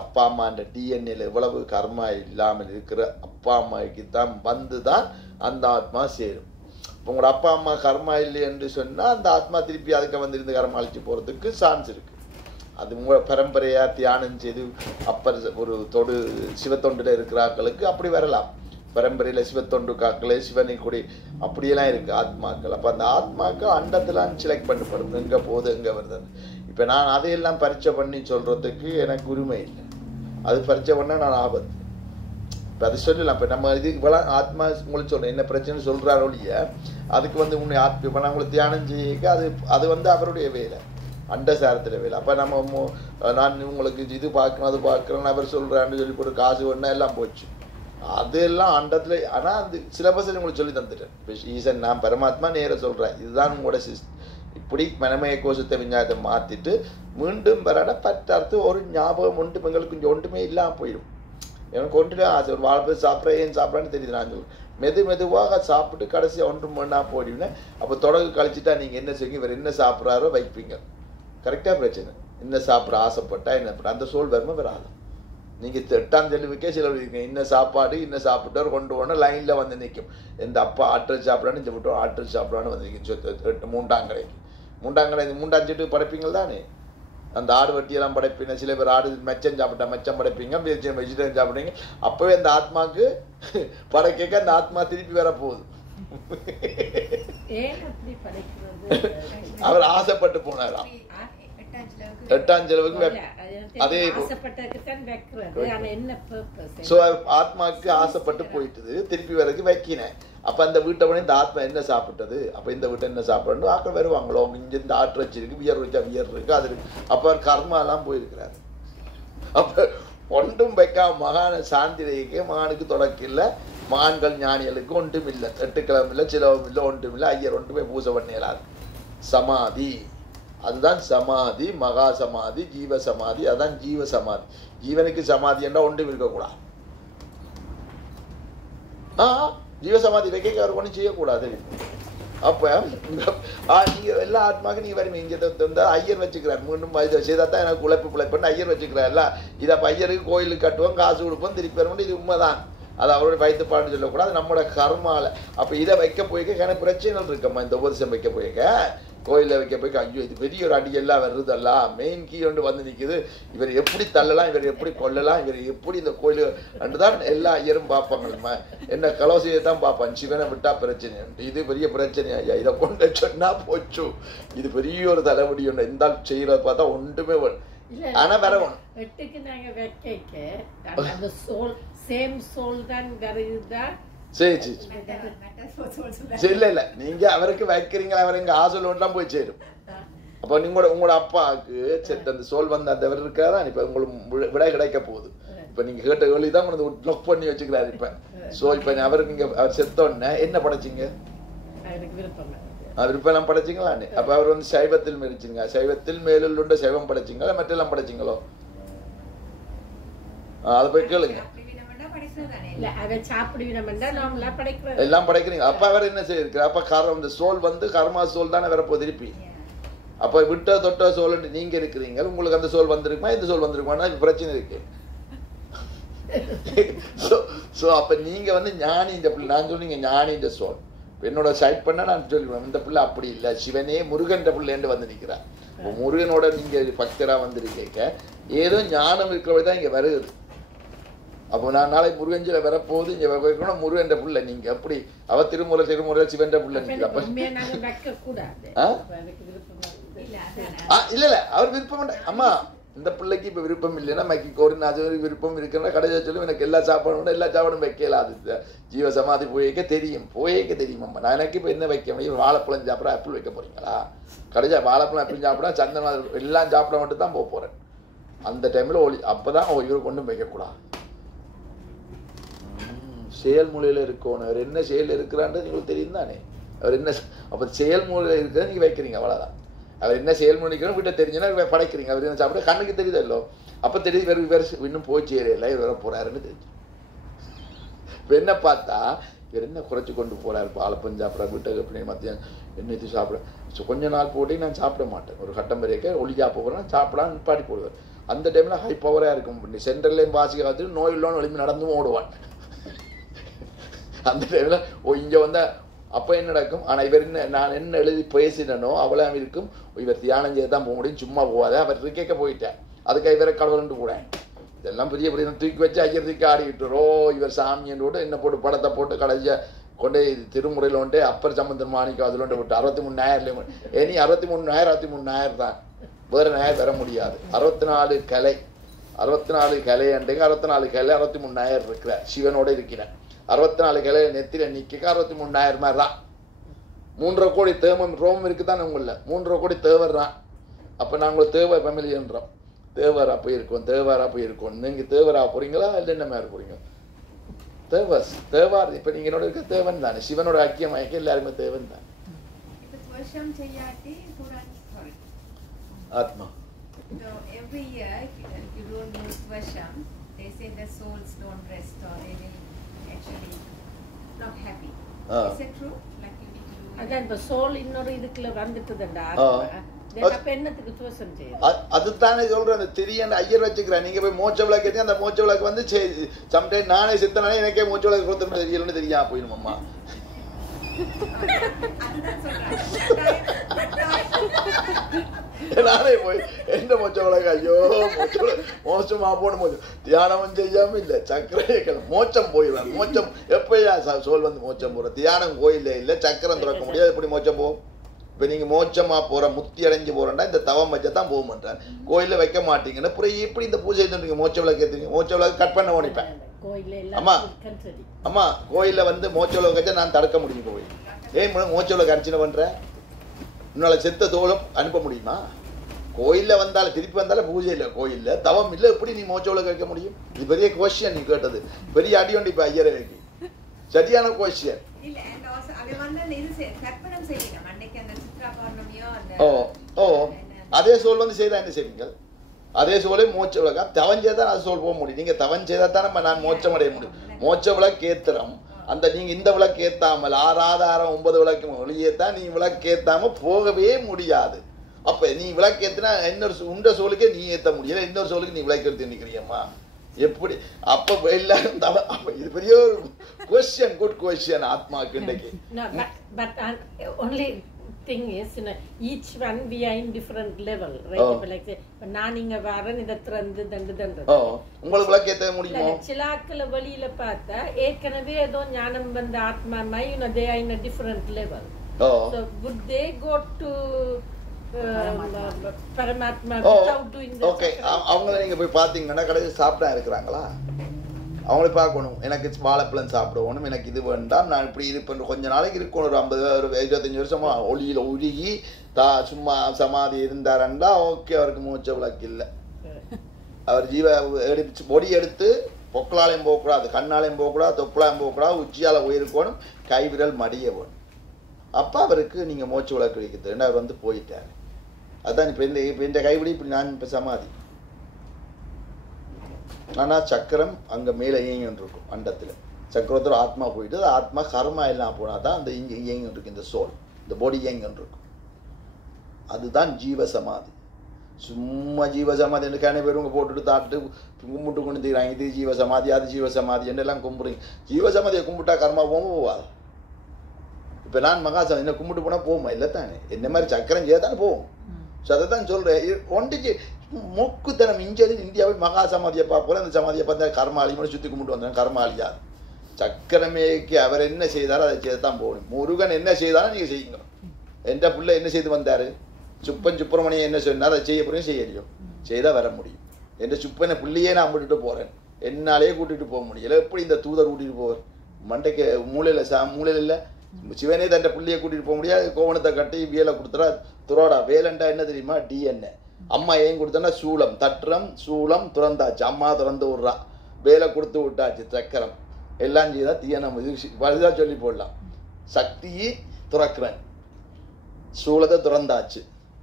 அப்பா அம்மான்ற டிஎன்ஏல எவ்வளவு கர்மா இல்லாமல் இருக்கிற அப்பா அம்மாவுக்கு தான் தான் அந்த ஆத்மா சேரும். இப்போ உங்களோட அப்பா அம்மா கர்மா இல்லை என்று சொன்னால் அந்த ஆத்மா திருப்பி அதுக்கு இருந்து கர்மா அழிச்சு போகிறதுக்கு சான்ஸ் இருக்குது. அது உங்களோட பரம்பரையாக தியானம் செய்து அப்பர் ஒரு சிவத்தொண்டில் இருக்கிறாக்களுக்கு அப்படி வரலாம். பரம்பரையில் சிவத்தொண்டு காக்களே சிவனை கொடி அப்படியெல்லாம் இருக்குது ஆத்மாக்கள். அப்போ அந்த ஆத்மாக்கள் அண்டத்தெல்லாம் செலக்ட் பண்ணப்படும், எங்கே போகுது எங்கே வருது. இப்போ நான் அதையெல்லாம் பரீட்சை பண்ணி சொல்கிறதுக்கு எனக்கு உரிமை இல்லை. அது பரீட்சை பண்ணால் நான் ஆபத்து. இப்போ அது சொல்லலாம். இப்போ நம்ம இது இவ்வளோ ஆத்மா உங்களுக்கு சொல்கிறேன் என்ன பிரச்சனை சொல்கிறாரோ இல்லையா, அதுக்கு உன்னை இப்போ நான் உங்களுக்கு தியானம் செய்ய அது அவருடைய வேலை, அண்டசாரத்தில் வேலை. அப்போ நம்ம நான் உங்களுக்கு இது பார்க்கணும் அது பார்க்குறேன்னு அவர் சொல்கிறான்னு சொல்லி போட்டு காசு ஒன்றா எல்லாம் போச்சு. அதெல்லாம் அண்டத்தில். ஆனால் அந்த சிலபஸ் உங்களுக்கு சொல்லி தந்துட்டேன். இப்போ ஈசன் நான் பரமாத்மா நேராக சொல்கிறேன், இதுதான் உங்களோட இப்படி மனமய கோஷத்தை விஞ்ஞானத்தை மாற்றிட்டு மீண்டும் வராட பற்றார்த்து ஒரு ஞாபகம் ஒன்று எங்களுக்கு கொஞ்சம் ஒன்றுமே இல்லாமல் போயிடும். எனக்கு ஒன்றுமே ஆசை, ஒரு வாழ்ப்பை சாப்பிட்றேன் ஏன் சாப்பிட்றான்னு தெரியுது. நான் சொல்லுவேன் மெதுவாக சாப்பிட்டு கடைசியாக ஒன்றும் பண்ணா போயிடுவேன். அப்போ தொடர்பு கழிச்சுட்டா நீங்கள் என்ன செய்யுங்க, இவர் என்ன சாப்பிட்றாரோ வைப்பீங்க. கரெக்டாக பிரச்சனை. என்ன சாப்பிட ஆசைப்பட்டா என்ன அந்த சோல் வருமா வராது. நீங்கள் 8ஆம் தெளிவுக்கே சிலர் இருக்கீங்க, இன்னும் சாப்பாடு இன்னும் சாப்பிட்டார் கொண்டு போனால் லைனில் நிற்கும். எந்த அப்பா ஆற்றல் சாப்பிடான்னு இந்த விட்டோம் ஆற்றல் சாப்பிடான்னு நிற்கும் 3ஆம் கடைக்கு. மூண்டாஞ்சிட்டு படைப்பீங்கள் தானே, அந்த ஆடு வட்டியெல்லாம் படைப்பீங்க. சில பேர் ஆடு மெச்சம் சாப்பிட்டா மெச்சம் படைப்பீங்க, வெஜிடேரியன் சாப்பிடுங்க. அப்பவே அந்த ஆத்மாக்கு படைக்க அந்த ஆத்மா திருப்பி வர போகுது. அவர் ஆசைப்பட்டு போனாராம். 8ஆம் செலவுக்கு அதே ஆத்மாக்கு ஆசைப்பட்டு போயிட்டது, திருப்பி வரைக்கும் வைக்கினேன். அப்ப அந்த வீட்டை உடனே இந்த ஆத்மா என்ன சாப்பிட்டது, அப்ப இந்த வீட்டை என்ன சாப்பிடணும் ஆக்கள் வருவாங்களோ, இங்க இந்த ஆற்று வச்சிருக்கு, வியர் வச்சா வியர் இருக்கு, அது இருக்கு. அப்ப அவர் கர்மா எல்லாம் போயிருக்கிறாரு. அப்ப ஒன்றும் வைக்காம மகான சாந்திரைக்கு மகானுக்கு தொடக்கில்ல, மகான்கள் ஞானிகளுக்கு ஒன்றும் இல்லை, 8 கிழமை இல்லை, சிலவும் இல்லை, ஒன்றும் இல்லை, ஐயர் ஒன்று போய் பூசை பண்ணிடலாது. சமாதி, அதுதான் சமாதி, மகா சமாதி, ஜீவ சமாதி, அதுதான் ஜீவ சமாதி. ஜீவனுக்கு சமாதி என்றால் ஒன்றும் இருக்கக்கூடாது. ஜீவசமாதி வைக்க அவர் ஒன்றும் செய்யக்கூடாது. அப்ப நீங்க எல்லா ஆத்மாவுக்கு நீங்க வருவீங்க. இங்க ஐயர் வச்சுக்கிறார், மீண்டும் செய்தாத்தான் எனக்கு உழைப்புன்னு ஐயர் வச்சுக்கிறார்ல. இதை அப்ப ஐயருக்கு கோயிலுக்கு கட்டுவோம், காசு கொடுப்போம், திருப்பி வருவோம். இது உண்மைதான், அது அவருடைய வயிற்றுப்பாடுன்னு சொல்லக்கூடாது, நம்மளோட கர்மால. அப்ப இதை வைக்க போய்க்க எனக்கு பிரச்சனைகள் இருக்கம்மா. இந்த உபதேசம் வைக்க போய்க்க, கோயிலில் வைக்க போய்க்க, ஐயோ இது பெரிய ஒரு அடியெல்லாம் வருதெல்லாம், மெயின் கீ ஒன்று வந்து நிற்குது, இவர் எப்படி தள்ளலாம், இவர் எப்படி கொல்லலாம், இவர் எப்படி இந்த கோயில் அன்று தான் எல்லா ஐயரும் பார்ப்பாங்க. என்ன கலோசியை தான் பார்ப்பான், சிவனை விட்டா பிரச்சனை, இது பெரிய பிரச்சனை ஐயா, இதை கொண்டு சொன்னா போச்சு, இது பெரிய ஒரு தலைவடி ஒன்று இருந்தால் செய்யறத பார்த்தா ஒன்றுமே ஆனா வர ஒன்று இல்ல இல்ல, நீங்க அவருக்கு வைக்கிறீங்களா, அவர் எங்க ஆசல் ஒன்றாம் போய் சேரும். அப்ப நீங்க உங்களோட அப்பாவுக்கு செத்த அந்த சோல் வந்த அந்த அவர் இருக்காதான், இப்ப உங்களுக்கு விடை கிடைக்க போகுது. இப்ப நீங்க கேட்ட கேள்விதான் லொக் பண்ணி வச்சுக்கிறாரு. இப்ப சோ இப்ப அவருக்கு நீங்க அவர் செத்தோன்னு என்ன படைச்சிங்க, விருப்பம் படைச்சிங்களா? அப்ப அவர் வந்து சைவத்தில் மெரிச்சிங்க, சைவத்தில் மேலுள்ள சைவம் படைச்சிங்களா, மற்றெல்லாம் படைச்சிங்களோ? அதை போய் கேளுங்க. எல்லாம் படைக்கிறீங்க. அப்ப அவர் என்ன செய்யிருக்கிறார், அப்ப இந்த சோல் வந்து கர்மா சோல் தானே வரப்போ திருப்பி. அப்ப விட்ட தொட்ட சோல் நீங்க இருக்கிறீங்க, உங்களுக்கு அந்த சோல் வந்திருக்குமா, இந்த சோல் வந்திருக்குமா, பிரச்சனை இருக்கு. அப்ப நீங்க வந்து ஞானி இந்த பிள்ளை, நான் சொன்னீங்க ஞானி இந்த சோல். என்னோட சைட் பண்ண நான் சொல்லுவேன், இந்த பிள்ளை அப்படி இல்லை, சிவனே முருகன் பிள்ளைன்னு வந்து நிற்கிறார். முருகனோட நீங்க பக்தரா வந்திருக்கீங்க, ஏதோ ஞானம் இருக்கிறவதான் இங்க வருது. அப்போ நான் நாளை முருகஞ்சில வரப்போகுது, இங்க வைக்கணும் முருகன் பிள்ளை நீங்க. அப்படி அவ திருமுறை சிவன் பிள்ளை நிற்கிறப்ப இல்ல இல்ல அவர் விருப்பம் அம்மா, இந்த பிள்ளைக்கு இப்ப விருப்பம் இல்லைன்னா மைக்கு கோரி நான் விருப்பம் இருக்குன்னா கடைசியா சொல்லும் எனக்கு எல்லா சாப்பாடும் வைக்கலாது. ஜீவ சமாதி போய்க்க தெரியும் அம்மா. நான் எனக்கு இப்ப என்ன வைக்க முடியும், வாழைப்பழம் சாப்பிட ஆப்பிள் வைக்க போறீங்களா, கடைசியா வாழைப்பழம் ஆப்பிள் சாப்பிடா சந்தனம் எல்லாம் சாப்பிட மட்டும் தான் போக போறேன். அந்த டைம்ல அப்பதான் இவருக்கு ஒன்றும் வைக்கக்கூடாது. செயல்மொழியில இருக்கணும், அவர் என்ன செயல் இருக்கிறான்றது உங்களுக்கு தெரியும் தானே. அவர் என்ன அப்ப செயல்மொழியில இருக்கிறத நீங்க வைக்கிறீங்க, அவ்வளவுதான். அவர் என்ன செயல்மொழிக்கணும் வீட்டை தெரிஞ்சுன்னா படைக்கிறீங்க. அவர் என்ன சாப்பிட கண்ணுக்கு தெரியுதல்லோ, அப்ப தெரியுது இவர் இன்னும் போய் சேரல, இவர் வர போறாருன்னு தெரிஞ்சு. இப்ப என்ன பார்த்தா இவர் என்ன குறைச்சு கொண்டு போறாரு, பாலப்பம் சாப்பிட்ற வீட்டுக்கு எப்படி மத்தியானம் என்ன சாப்பிட கொஞ்ச நாள் போட்டு நான் சாப்பிட மாட்டேன், ஒரு கட்டம் வரைக்கும் ஒளி சாப்பிட போறேன், சாப்பிடா நிப்பாட்டி போடுவார். அந்த டைம்ல ஹை பவரா இருக்கும், சென்ட்ரல்லையும் வாசிக்க பார்த்துட்டு நோய் இல்லோன்னு ஒளிமை நடந்தும் ஓடுவான். அந்த டைம்ல இங்க வந்தா அப்ப என்ன நடக்கும். ஆனா இவர் நான் என்ன எழுதி பேசினோ அவ்வளவு இருக்கும், இவர் தியானம் செய்ய தான் போக முடியும், சும்மா போகாத. அவர் கேட்க போயிட்டேன், அதுக்கு இவரை கடவுள்னு கூட இதெல்லாம் பெரிய பெரிய தூக்கி வச்சு ஐயர் தூக்கி ஆடிக்கிட்டுரோ, இவர் சாமியோட என்ன போட்டு படத்தை போட்டு கடைசியா கொண்டே திருமுறையில் ஒன்றே அப்பர் சம்பந்தன் மாணிக்கம் அதுல ஒன்று விட்டு 63,000 இனி 63,000 தான், வேற நேரம் வர முடியாது. 64 கலை 64 கலை அன்றைக்கு 64 கலை 63,000 இருக்கிற சிவனோட இருக்கிறேன். 64 கிளை நெத்தில நிக்க 63,000 மாதிரி தான். 3.5 கோடி தேவம் ரோமம் இருக்குதானே உங்கள, 3.5 கோடி தேவர் தான். அப்ப நாங்கள் தேவர் ஃபேமிலின்றோம், தேவரா போயிருக்கோம். நீங்க தேவரா போறீங்களா இல்லை என்ன மாதிரி போறீங்க? தேவார் இப்ப நீங்க என்னோட இருக்க தேவன் தானே, சிவனோட ஐக்கியமாய்க்க எல்லாருமே தேவன் தான். ஆத்மா every year if you don't do Tvasham, they say the souls don't rest or they will actually not happy. Is it true? Like you need to do அதான் the soul இன்னொரு இதுக்குள்ள வந்துட்டதுடா, அப்ப என்னத்துக்கு துவசம் செய்யும்? அதுதானே சொல்றேன். அந்த தெரியல ஐயர் வச்சுக்கிறேன், நீங்க போய் மோட்ச விளக்கு கேட்டீங்க, அந்த மோட்ச விளக்கு வந்து சம்டைம் நானே சித்தனானே எனக்கே மோட்ச விளக்கு கொடுத்து தெரியலன்னு தெரியாம போயிடுமாம்மா. அதுதான் சொல்றேன். நானே போய் என்ன மோச்சவளக்கு ஐயோ மோச்சமா போன மோச்சம் தியானம் செய்யாம இல்லை சக்கரை மோச்சம் போயிடுவாங்க. மோச்சம் எப்பயா சோல் வந்து மோச்சம் போற தியானம் கோயிலே இல்லை சக்கரம் திறக்க முடியாது. எப்படி மோச்சம் போகும்? இப்போ நீங்கள் மோச்சமா போற முத்தி அடைஞ்சு போறேன்டா இந்த தவம் வச்சதான் போக மாட்டேன். கோயிலில் வைக்க மாட்டீங்கன்னா அப்புறம் எப்படி இந்த பூஜை செஞ்சுருங்க? மோச்ச விளக்கு ஏற்றுங்க. மோச்ச விளக்கு கட் பண்ண ஓடிப்பேன். அம்மா கோயிலில் வந்து மோச்ச விளக்கு வச்சா நான் தடுக்க முடியும். கோயில் ஏன் மோச்ச விளக்கு அர்ச்சனை பண்றேன்? உன்னால செத்த தோலை அனுப்ப முடியுமா? கோயிலில் வந்தாலும் திருப்பி வந்தாலும் பூஜை இல்லை, கோயிலில் தவம் இல்லை, எப்படி நீ மோச்ச விளக்கு வைக்க முடியும்? இது பெரிய கொஸ்டின். நீ கேட்டது பெரிய அடி ஒண்டி. இப்போ ஐயரை வைக்க சரியான கொஸ்டின். அதே சோல் வந்து செய்தா என்ன செய்வீங்க? அதே சோலை மோட்ச விளக்கா தவன் செய்தான் அது சோல் போக முடியும். நீங்க தவன் செய்தா தான் நான் மோட்சம் அடைய முடியும். மோட்ச விளக்கு ஏத்துறோம். அந்த நீங்க இந்த விளக்கு ஏத்தாமல் 6 ஆதாரம் 9 விளக்கு வெளியேத்தான் நீ விளக்கு ஏத்தாம போகவே முடியாது. அப்ப நீ விளக்கு ஏத்தினா இன்னொரு உண்ட சோலுக்கே நீ ஏத்த முடியல, இன்னொரு சோலுக்கு நீ விளக்கு எடுத்து நிற்கிறியம்மா எப்படி? அப்ப எல்லாரும் அப்ப இது பெரிய ஒரு கொஸ்டின். குட் கொஸ்டின் ஆத்மாக்கு இன்றைக்கு. thing is, you know, each one we are in different level, right? Like say, நான் இங்க வரேன் இத திறந்து தண்டு உங்களுக்கு விளக்கு ஏத்த முடியுமா? சிலாக்கள வழியில பார்த்தா ஏற்கனவே ஏதோ ஞானம் வந்த ஆத்மாமா, you know, they are in a different level. So would they go to பரமாத்மா without doing that? Okay, அவங்கள நீங்க போய் பாத்தீங்கன்னா கடைசி சாப்பிட்டா இருக்கிறாங்களா? அவங்கள பார்க்கணும். எனக்கு வாழைப்பழம் சாப்பிடணும், எனக்கு இது வேண்டாம், நான் இப்படி இருப்பேன். கொஞ்ச நாளைக்கு இருக்கணும். ஒரு 50 ஒரு 25 வருஷமா ஒளியில உருகி சும்மா சமாதி இருந்தாரண்டா ஓகே, அவருக்கு மூச்ச விளக்கு இல்லை. அவர் ஜீவ பொடி எடுத்து பொக்களாலையும் போகக்கூடாது, கண்ணாலையும் போகக்கூடாது, தொப்பளாலையும் போகக்கூடாது, உச்சியால உயிருக்கணும், கைவிரல் மடிய வேணும். அப்போ அவருக்கு நீங்கள் மூச்சு விளக்கு வைக்கிறது அவர் வந்து போயிட்டார். அதுதான் இப்போ இந்த கைவிடி இப்படி நான் இப்போ சமாதி. ஆனால் சக்கரம் அங்கே மேலே இயங்கிட்டு இருக்கும். அண்டத்தில் சக்கரத்தில் ஆத்மா போயிட்டு ஆத்மா கர்மா எல்லாம் போனால் தான் அந்த இங்கே இயங்கிட்டு இருக்கு. இந்த சோல் இந்த பாடி இயங்கிட்டு இருக்கும். அதுதான் ஜீவசமாதி. சும்மா ஜீவசமாதி என்று கணை பேருங்க போட்டுட்டு தாட்டு கும்பிட்டு கொண்டு தீராங்க. இது ஜீவசமாதி அது ஜீவசமாதி என்றெல்லாம் கும்பிடுங்க. ஜீவசமாதியை கும்பிட்டா கர்மா போகாது. இப்போ நான் மகாசம் என்ன கும்பிட்டு போனால் போகுமா? இல்லை தானே. என்ன மாதிரி சக்கரம் செய்ய தானே போகும். ஸோ அதை தான் சொல்கிறேன். ஒன்றைக்கு மொக்குத்தனம் இஞ்சது இந்தியாவில் மகா சமாதியை பார்ப்போம். அந்த சமாதியை பார்த்தா கர்மாளியோட சுற்றி கும்பிட்டு வந்தேன். கர்மாளியாது சக்கரமேக்கு அவர் என்ன செய்தாரோ அதை செய்ய தான் போகணும். முருகன் என்ன செய்தாலும் நீங்கள் செய்யுங்க. எந்த பிள்ளை என்ன செய்து வந்தார்? சுப்பிரமணியம் என்ன சொன்னார்? அதை செய்ய போகிறேன் செய்யலையும் செய்தால் வர முடியும். என் சுப்பனை பிள்ளையே நான் விட்டுட்டு போகிறேன், என்னாலே கூட்டிகிட்டு போக முடியல. எப்படி இந்த தூதர் கூட்டிகிட்டு போவார்? மண்டைக்கு மூளையில் இல்லை. சிவனே தன் பிள்ளையை கூட்டிகிட்டு போக முடியாது. கோவணத்தை கட்டி வேலை கொடுத்துறா துரோடா. வேலைண்டா என்ன தெரியுமா? டிஎன்ஏ. அம்மா ஏன் கொடுத்தா சூளம் தட்டுறம் சூளம் துறந்தாச்சு. அம்மா திறந்து விட்றா, வேலை கொடுத்து விட்டாச்சு. சக்கரம் எல்லாம் செய்தா தீயனம் வலுதா சொல்லி போடலாம். சக்தியை துறக்கிறேன், சூளத்தை துறந்தாச்சு,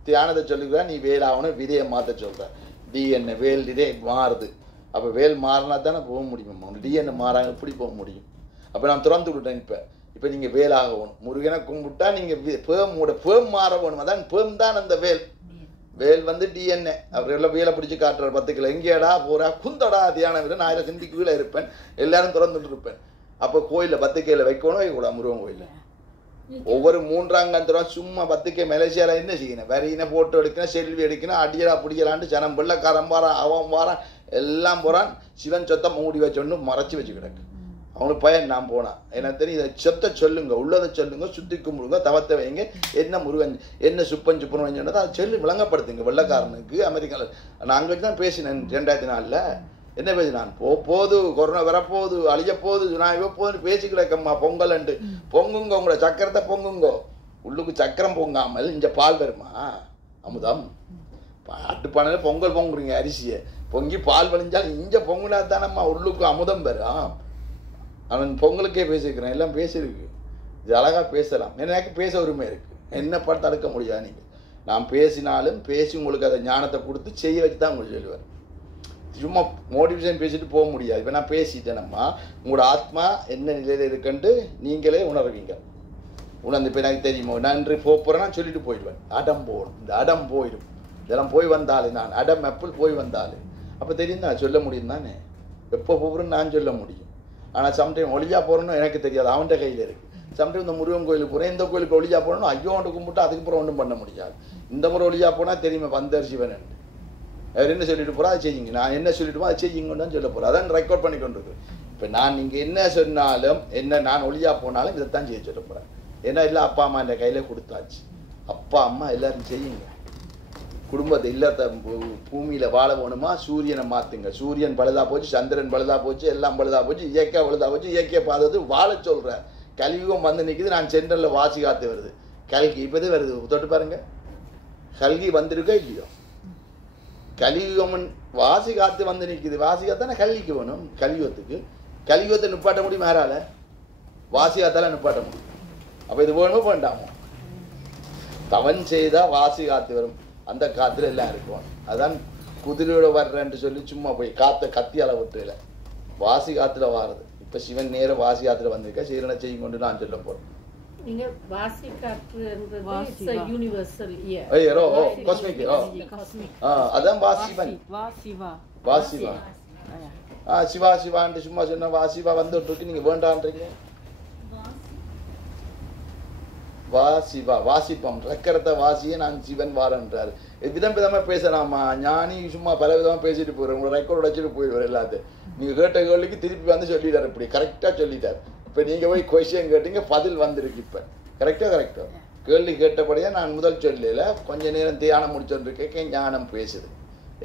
தியானத்தை சொல்லிக்கிறேன். நீ வேலாகணும், விதையை மாற்ற சொல்ற. டிஎன்ஏ வேல் இதே மாறுது. அப்போ வேல் மாறினா தானே போக முடியுமா? டிஎன்ஏ மாறாங்க எப்படி போக முடியும்? அப்போ நான் திறந்து விட்டேன். இப்போ நீங்கள் வேலாகணும். முருகனை கும்பிட்டா நீங்கள் பேம் மாற வேணும். அதான் பேம் தான் அந்த வேல். வேல் வந்து டிஎன்ஏ. அவர் எல்லாம் வேலை பிடிச்சி காட்டுறாரு. 10 கிலோ எங்கேடா போறா குந்தடா தியானம் விட நான் 1000 சிந்திக்கு கீழே இருப்பேன், எல்லாரும் திறந்துட்டு இருப்பேன். அப்போ கோயிலில் 10 கிலோ வைக்கணும் வைக்கூடாது. முருகன் கோயிலில் ஒவ்வொரு 3ஆம் கந்தரம் சும்மா 10 கிலோ மலேசியாவில் என்ன செய்யணும்? வரையின போட்டோ எடுக்கணும், செல்வி எடுக்கணும், அடியலா பிடிக்கலான்ட்டு ஜனம் வெள்ளக்காரன் வாரான், அவன் வாரான், எல்லாம் போகிறான். சிவன் சொத்தை மூடி வச்சொன்னு மறைச்சி வச்சு கிடக்கு. அவனுக்கு பயன் நான் போனான். எனக்கு தெரியும். இதை சொத்தை சொல்லுங்க, உள்ளதை சொல்லுங்க, சுத்தி கும்பிடுங்க, தவத்தை வைங்க. என்ன முருகன் என்ன சுப்பன் சொன்னதை அதை சொல்லி விளங்கப்படுத்துங்க வெள்ளக்காரனுக்கு. அமெரிக்காவில் நான் அங்கே தான் பேசினேன் 2004. என்ன பேசினான்? போது கொரோனா வரப்போகுது, அழிய போகுது, நான் இவ போகுதுன்னு பேசி கிடக்கம்மா. பொங்கல்ன்ட்டு பொங்குங்க, உங்களோட சக்கரத்தை பொங்குங்க. உள்ளுக்கு சக்கரம் பொங்காமல் இங்கே பால் வருமா? அமுதம் பாட்டு பானையில பொங்கல் பொங்குறீங்க, அரிசியை பொங்கி பால் வழிஞ்சால் இங்கே பொங்குனா தானம்மா உள்ளுக்கு அமுதம் வரும். அவன் பொங்கலுக்கே பேசியிருக்கிறேன், எல்லாம் பேசியிருக்கு. இது அழகாக பேசலாம். எனக்கு பேச உரிமை இருக்குது. என்ன பார்த்து தடுக்க முடியாது. நீங்கள் நான் பேசினாலும் பேசி உங்களுக்கு அதை ஞானத்தை கொடுத்து செய்ய வச்சு தான் உங்களுக்கு சொல்லுவார். சும்மா மோட்டிவேஷன் பேசிட்டு போக முடியாது. இப்போ நான் பேசிட்டேனம்மா, உங்களோட ஆத்மா என்ன நிலையில் இருக்குன்ட்டு நீங்களே உணர்வீங்க. உணர்ந்து இப்போ எனக்கு தெரியுமோ நன்றி போகிறேன்னா சொல்லிட்டு போயிடுவேன். அடம் போகணும். இந்த அடம் போயிடும். இதெல்லாம் போய் வந்தாலே நான் அடம் அப்பிள் போய் வந்தாலே அப்போ தெரியும் தான் சொல்ல முடியும் தானே. எப்போ போகிறேன்னு நான் சொல்ல முடியும். ஆனால் சம்டைம் ஒளியா போகிறேன்னு எனக்கு தெரியாது. அவன்கிட்ட கையில் இருக்குது. சம்டைம் இந்த முருகன் கோயிலுக்கு போகிறேன், இந்த கோயிலுக்கு ஒளியா போகணும், ஐயோ ஒன்று கும்பிட்டு அதுக்கப்புறம் ஒன்றும் பண்ண முடியாது. இந்த முறை ஒளியா போனால் தெரியுமா வந்தார் சிவன் அவர் என்ன சொல்லிட்டு போகிறா, அதை செய்யுங்க, நான் என்ன சொல்லிட்டு அதை செய்யுங்கன்னு தான் சொல்ல போகிறேன். அதான் ரெக்கார்ட் பண்ணி கொண்டு இருக்கு. இப்போ நான் நீங்கள் என்ன சொன்னாலும் என்ன நான் ஒளியா போனாலும் இதைத்தான் செய்ய சொல்ல போகிறேன். ஏன்னா இல்லை அப்பா அம்மா இந்த கையில் கொடுத்தாச்சு. அப்பா அம்மா எல்லாரும் செய்யுங்க. குடும்பத்தை இல்லத்தை பூமியில் வாழ போகணுமா, சூரியனை மாற்றுங்க. சூரியன் பழுதா போச்சு, சந்திரன் பழுதா போச்சு, எல்லாம் பழுதா போச்சு, இயற்கை பழுதா போச்சு. இயற்கையை பார்த்தது வாழ சொல்கிறேன். கலியுகம் வந்து நிற்குது. நான் சென்ட்ரலில் வாசி காத்து வருது, கல்கி இப்போதே வருது. தொட்டு பாருங்க, கல்கி வந்திருக்கா இல்லையோ? கலியுகம் வாசி காத்து வந்து நிற்குது. வாசி காத்தானே கல்விக்கு வேணும். கலியுகத்துக்கு கலியுகத்தை நிப்பாட்ட முடியும் யாரால? வாசி காத்தால நிப்பாட்ட முடியும். அப்போ இது வேணுமோ வேண்டாமோ? தவன் செய்தால் வாசி காத்து வரும். அந்த காத்துல எல்லாம் இருக்கும். அதான் குதிரையோட வர்றேன்னு சொல்லி சும்மா போய் காத்த கத்தியால விட்டுல வாசி காத்துல வாருது. இப்ப சிவன் நேர வாசி காத்துல வந்திருக்க சீரனை செய்யும் கொண்டு நான் சொல்ல போறேன். நீங்க வாசி காற்றுன்றது இட்ஸ் a universal year. ஐயோ காஸ்மிக். அதான் வாசிவன். வாசிவா. சிவா சிவான்னு சும்மா சொன்ன வாசிவா வந்துட்டு இருக்கு. நீங்க வேண்டான்றீங்க. வாசிவா வாசிப்போம். ரெக்கரத்தை வாசியே நான் சிவன் வாரன்றாரு. விதம் விதமா பேசலாமா? ஞானி சும்மா பல விதமா பேசிட்டு போயிடுறேன். உங்களை ரெக்கார்ட் வச்சுட்டு போயிடுவார் எல்லாத்தையும். நீங்க கேட்ட கேள்விக்கு திருப்பி வந்து சொல்லிட்டாரு. இப்படி கரெக்டா சொல்லிட்டாரு. இப்ப நீங்க போய் கொஸ்டின் கேட்டீங்க, பதில் வந்திருக்கு. இப்ப கரெக்டா கேள்வி கேட்டபடியா நான் முதல் சொல்லல. கொஞ்ச நேரம் தியானம் முடிச்சோன்னு ஞானம் பேசுது.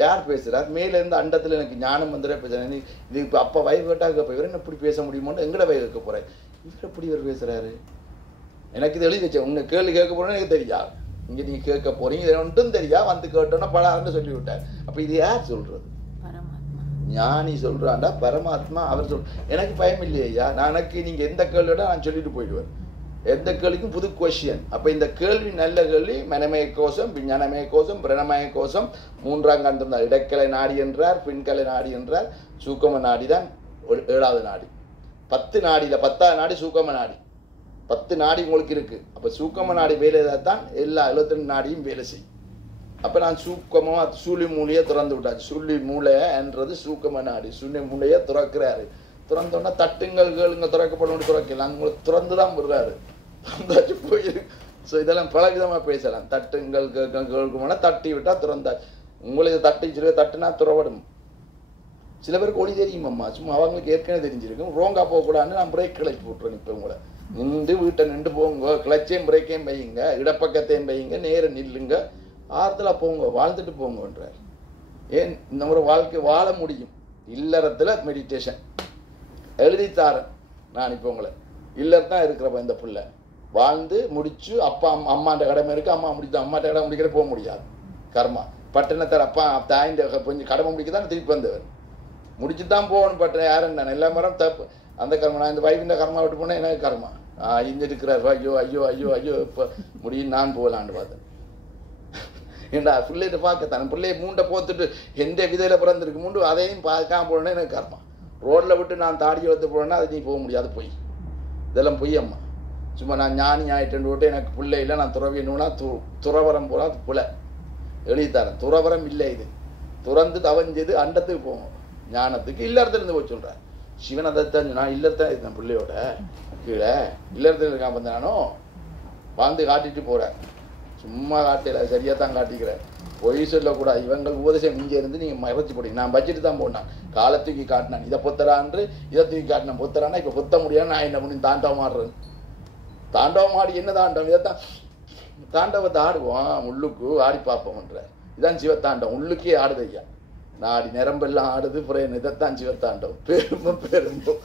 யார் பேசுறார்? மேல இருந்து அண்டத்துல எனக்கு ஞானம் வந்துட பேசுறேன். இது இப்ப அப்ப வயது கேட்டாக்க போய் என்ன இப்படி பேச முடியுமோன்னு எங்கட வயது கேட்க போறேன். இவர் எப்படி இவர் பேசுறாரு? எனக்கு இது எழுதி வச்சேன். உங்க கேள்வி கேட்க போறேன்னு எனக்கு தெரியா. இங்க நீங்க கேட்க போறீங்க, இது ஒன்றும் தெரியா. வந்து கேட்டோன்னா படாருன்னு சொல்லி விட்டார். அப்ப இது யார் சொல்றது? ஞானி சொல்றாண்டா பரமாத்மா. அவர் எனக்கு பயம் இல்லையா? எனக்கு நீங்க எந்த கேள்வியோட நான் சொல்லிட்டு போயிடுவேன். எந்த கேள்விக்கும் புது கொஸ்டின். அப்ப இந்த கேள்வி நல்ல கேள்வி. மனமய கோஷம், விஞ்ஞானமய கோஷம், பிரணமய கோஷம், மூன்றாம் கண்டம் தான். இடக்கலை நாடி என்றார், பின்கலை நாடி என்றார். சூக்கம நாடி தான் 7வது நாடி. 10 நாடியில 10வது நாடி சூக்கம நாடி. 10 நாடி உங்களுக்கு இருக்கு. அப்ப சூக்கம நாடி வேலை தான் எல்லா 72 நாடியும் வேலை செய்யும். அப்ப நான் சூக்கமா சூழி மூலையை திறந்து விட்டாச்சு. சுள்ளி மூளை என்றது சூக்கம நாடி. சுள்ளி மூலையை திறக்கிறாரு. திறந்தோன்னா தட்டுங்கள் கேளுங்க திறக்கப்படும் திறக்கலாம். உங்களுக்கு திறந்துதான் விடுறாரு. திறந்தாச்சு போயிருக்கு. ஸோ இதெல்லாம் பல விதமா பேசலாம். தட்டுங்கள் கேட்குமானா தட்டி விட்டா திறந்தாச்சு. உங்களுக்கு தட்டிச்சிருக்க தட்டுனா துறவடும். சில பேருக்கு ஒளி தெரியுமாம்மா, சும்மா அவங்களுக்கு ஏற்கனவே தெரிஞ்சிருக்கும். ரோங்கா போகக்கூடாதுன்னு நான் பிரேக் கிளச்சி போட்டுறேன். இப்போ உங்களை நின்று வீட்டை நின்று போங்க, கிளச்சையும் பிரேக்கையும் வையுங்க, இடப்பக்கத்தையும் வையுங்க, நேரம் நில்லுங்க, ஆறுதலா போங்க, வாழ்ந்துட்டு போங்கன்றார். ஏன் இந்த முறை வாழ்க்கை வாழ முடியும்? இல்லறத்துல மெடிடேஷன் எழுதித்தாரன். நான் இப்போ உங்களை இல்லறத்தான் இருக்கிறப்ப இந்த பிள்ளை வாழ்ந்து முடிச்சு அப்பா அம்மாண்ட கடமை இருக்கு. அம்மா முடிச்சு அம்மாட்ட கடமை முடிக்கிற போக முடியாது. கர்மா பட்டணத்தார் அப்பா தாயின் கொஞ்சம் கடமை முடிக்கதான் திருப்பி வந்தவர். முடிச்சுதான் போகணும். பட்டணம் யாருன்னு நான் எல்லா மரம் தப்பு. அந்த கர்மா நான் இந்த வைஃபின் கர்மா விட்டு போனேன். எனக்கு கர்மா இங்க இருக்கிறார். ஐயோ ஐயோ ஐயோ ஐயோ இப்போ முடியும் நான் போகலான்னு பார்த்தேன். ஏண்டா பிள்ளைகிட்ட பார்க்க தன் பிள்ளைய மூண்டை போத்துட்டு எந்த விதையில பிறந்திருக்கு மூண்டு அதையும் பார்க்காம போனேன்னா எனக்கு கர்மா. ரோட்ல விட்டு நான் தாடி எடுத்து போனேன்னா அது நீ போக முடியாது. பொய். இதெல்லாம் பொய் அம்மா. சும்மா நான் ஞானி ஆயிட்டேன்னு விட்டு எனக்கு பிள்ளை இல்லை நான் துறவினா துறவரம் போறா புல எழுதித்தாரன். துறவரம் இல்லை. இது துறந்து தவஞ்சது அண்டத்துக்கு போகும். ஞானத்துக்கு இல்லறத்துல இருந்து போய் சொல்றேன். சிவன் அதைத்தான் நான் இல்லறத்தான் இருக்கேன். பிள்ளையோட கீழே இல்லறத்துல இருக்கான். வந்து நானும் வாழ்ந்து காட்டிட்டு போறேன். சும்மா காட்டல, சரியா தான் காட்டிக்கிறேன். பொய் சொல்லக்கூடாது. இவங்கள் உபதேசம் இங்கே இருந்து நீங்க மறைச்சு போட்டீங்க. நான் பட்ஜெட்டு தான் போனான். காலை தூக்கி காட்டினான். இதை பொத்தரான்று இதை தூக்கி காட்டினேன். பொத்தரானா இப்ப பொத்த முடியாது. நான் என்ன பண்ணி தாண்டவம் ஆடுறேன். தாண்டவம் ஆடி என்ன தாண்டவம்? இதைத்தான் தாண்டவத்தை ஆடுவோம். உள்ளுக்கு ஆடி பார்ப்போம்ன்ற இதான் சிவத்தாண்டவம். உள்ளுக்கே ஆடுது ஐயா. நாடி நிரம்பெல்லாம் ஆடுது. புறையன் இதைத்தான் சிவத்தாண்டவம். பெரும்பும்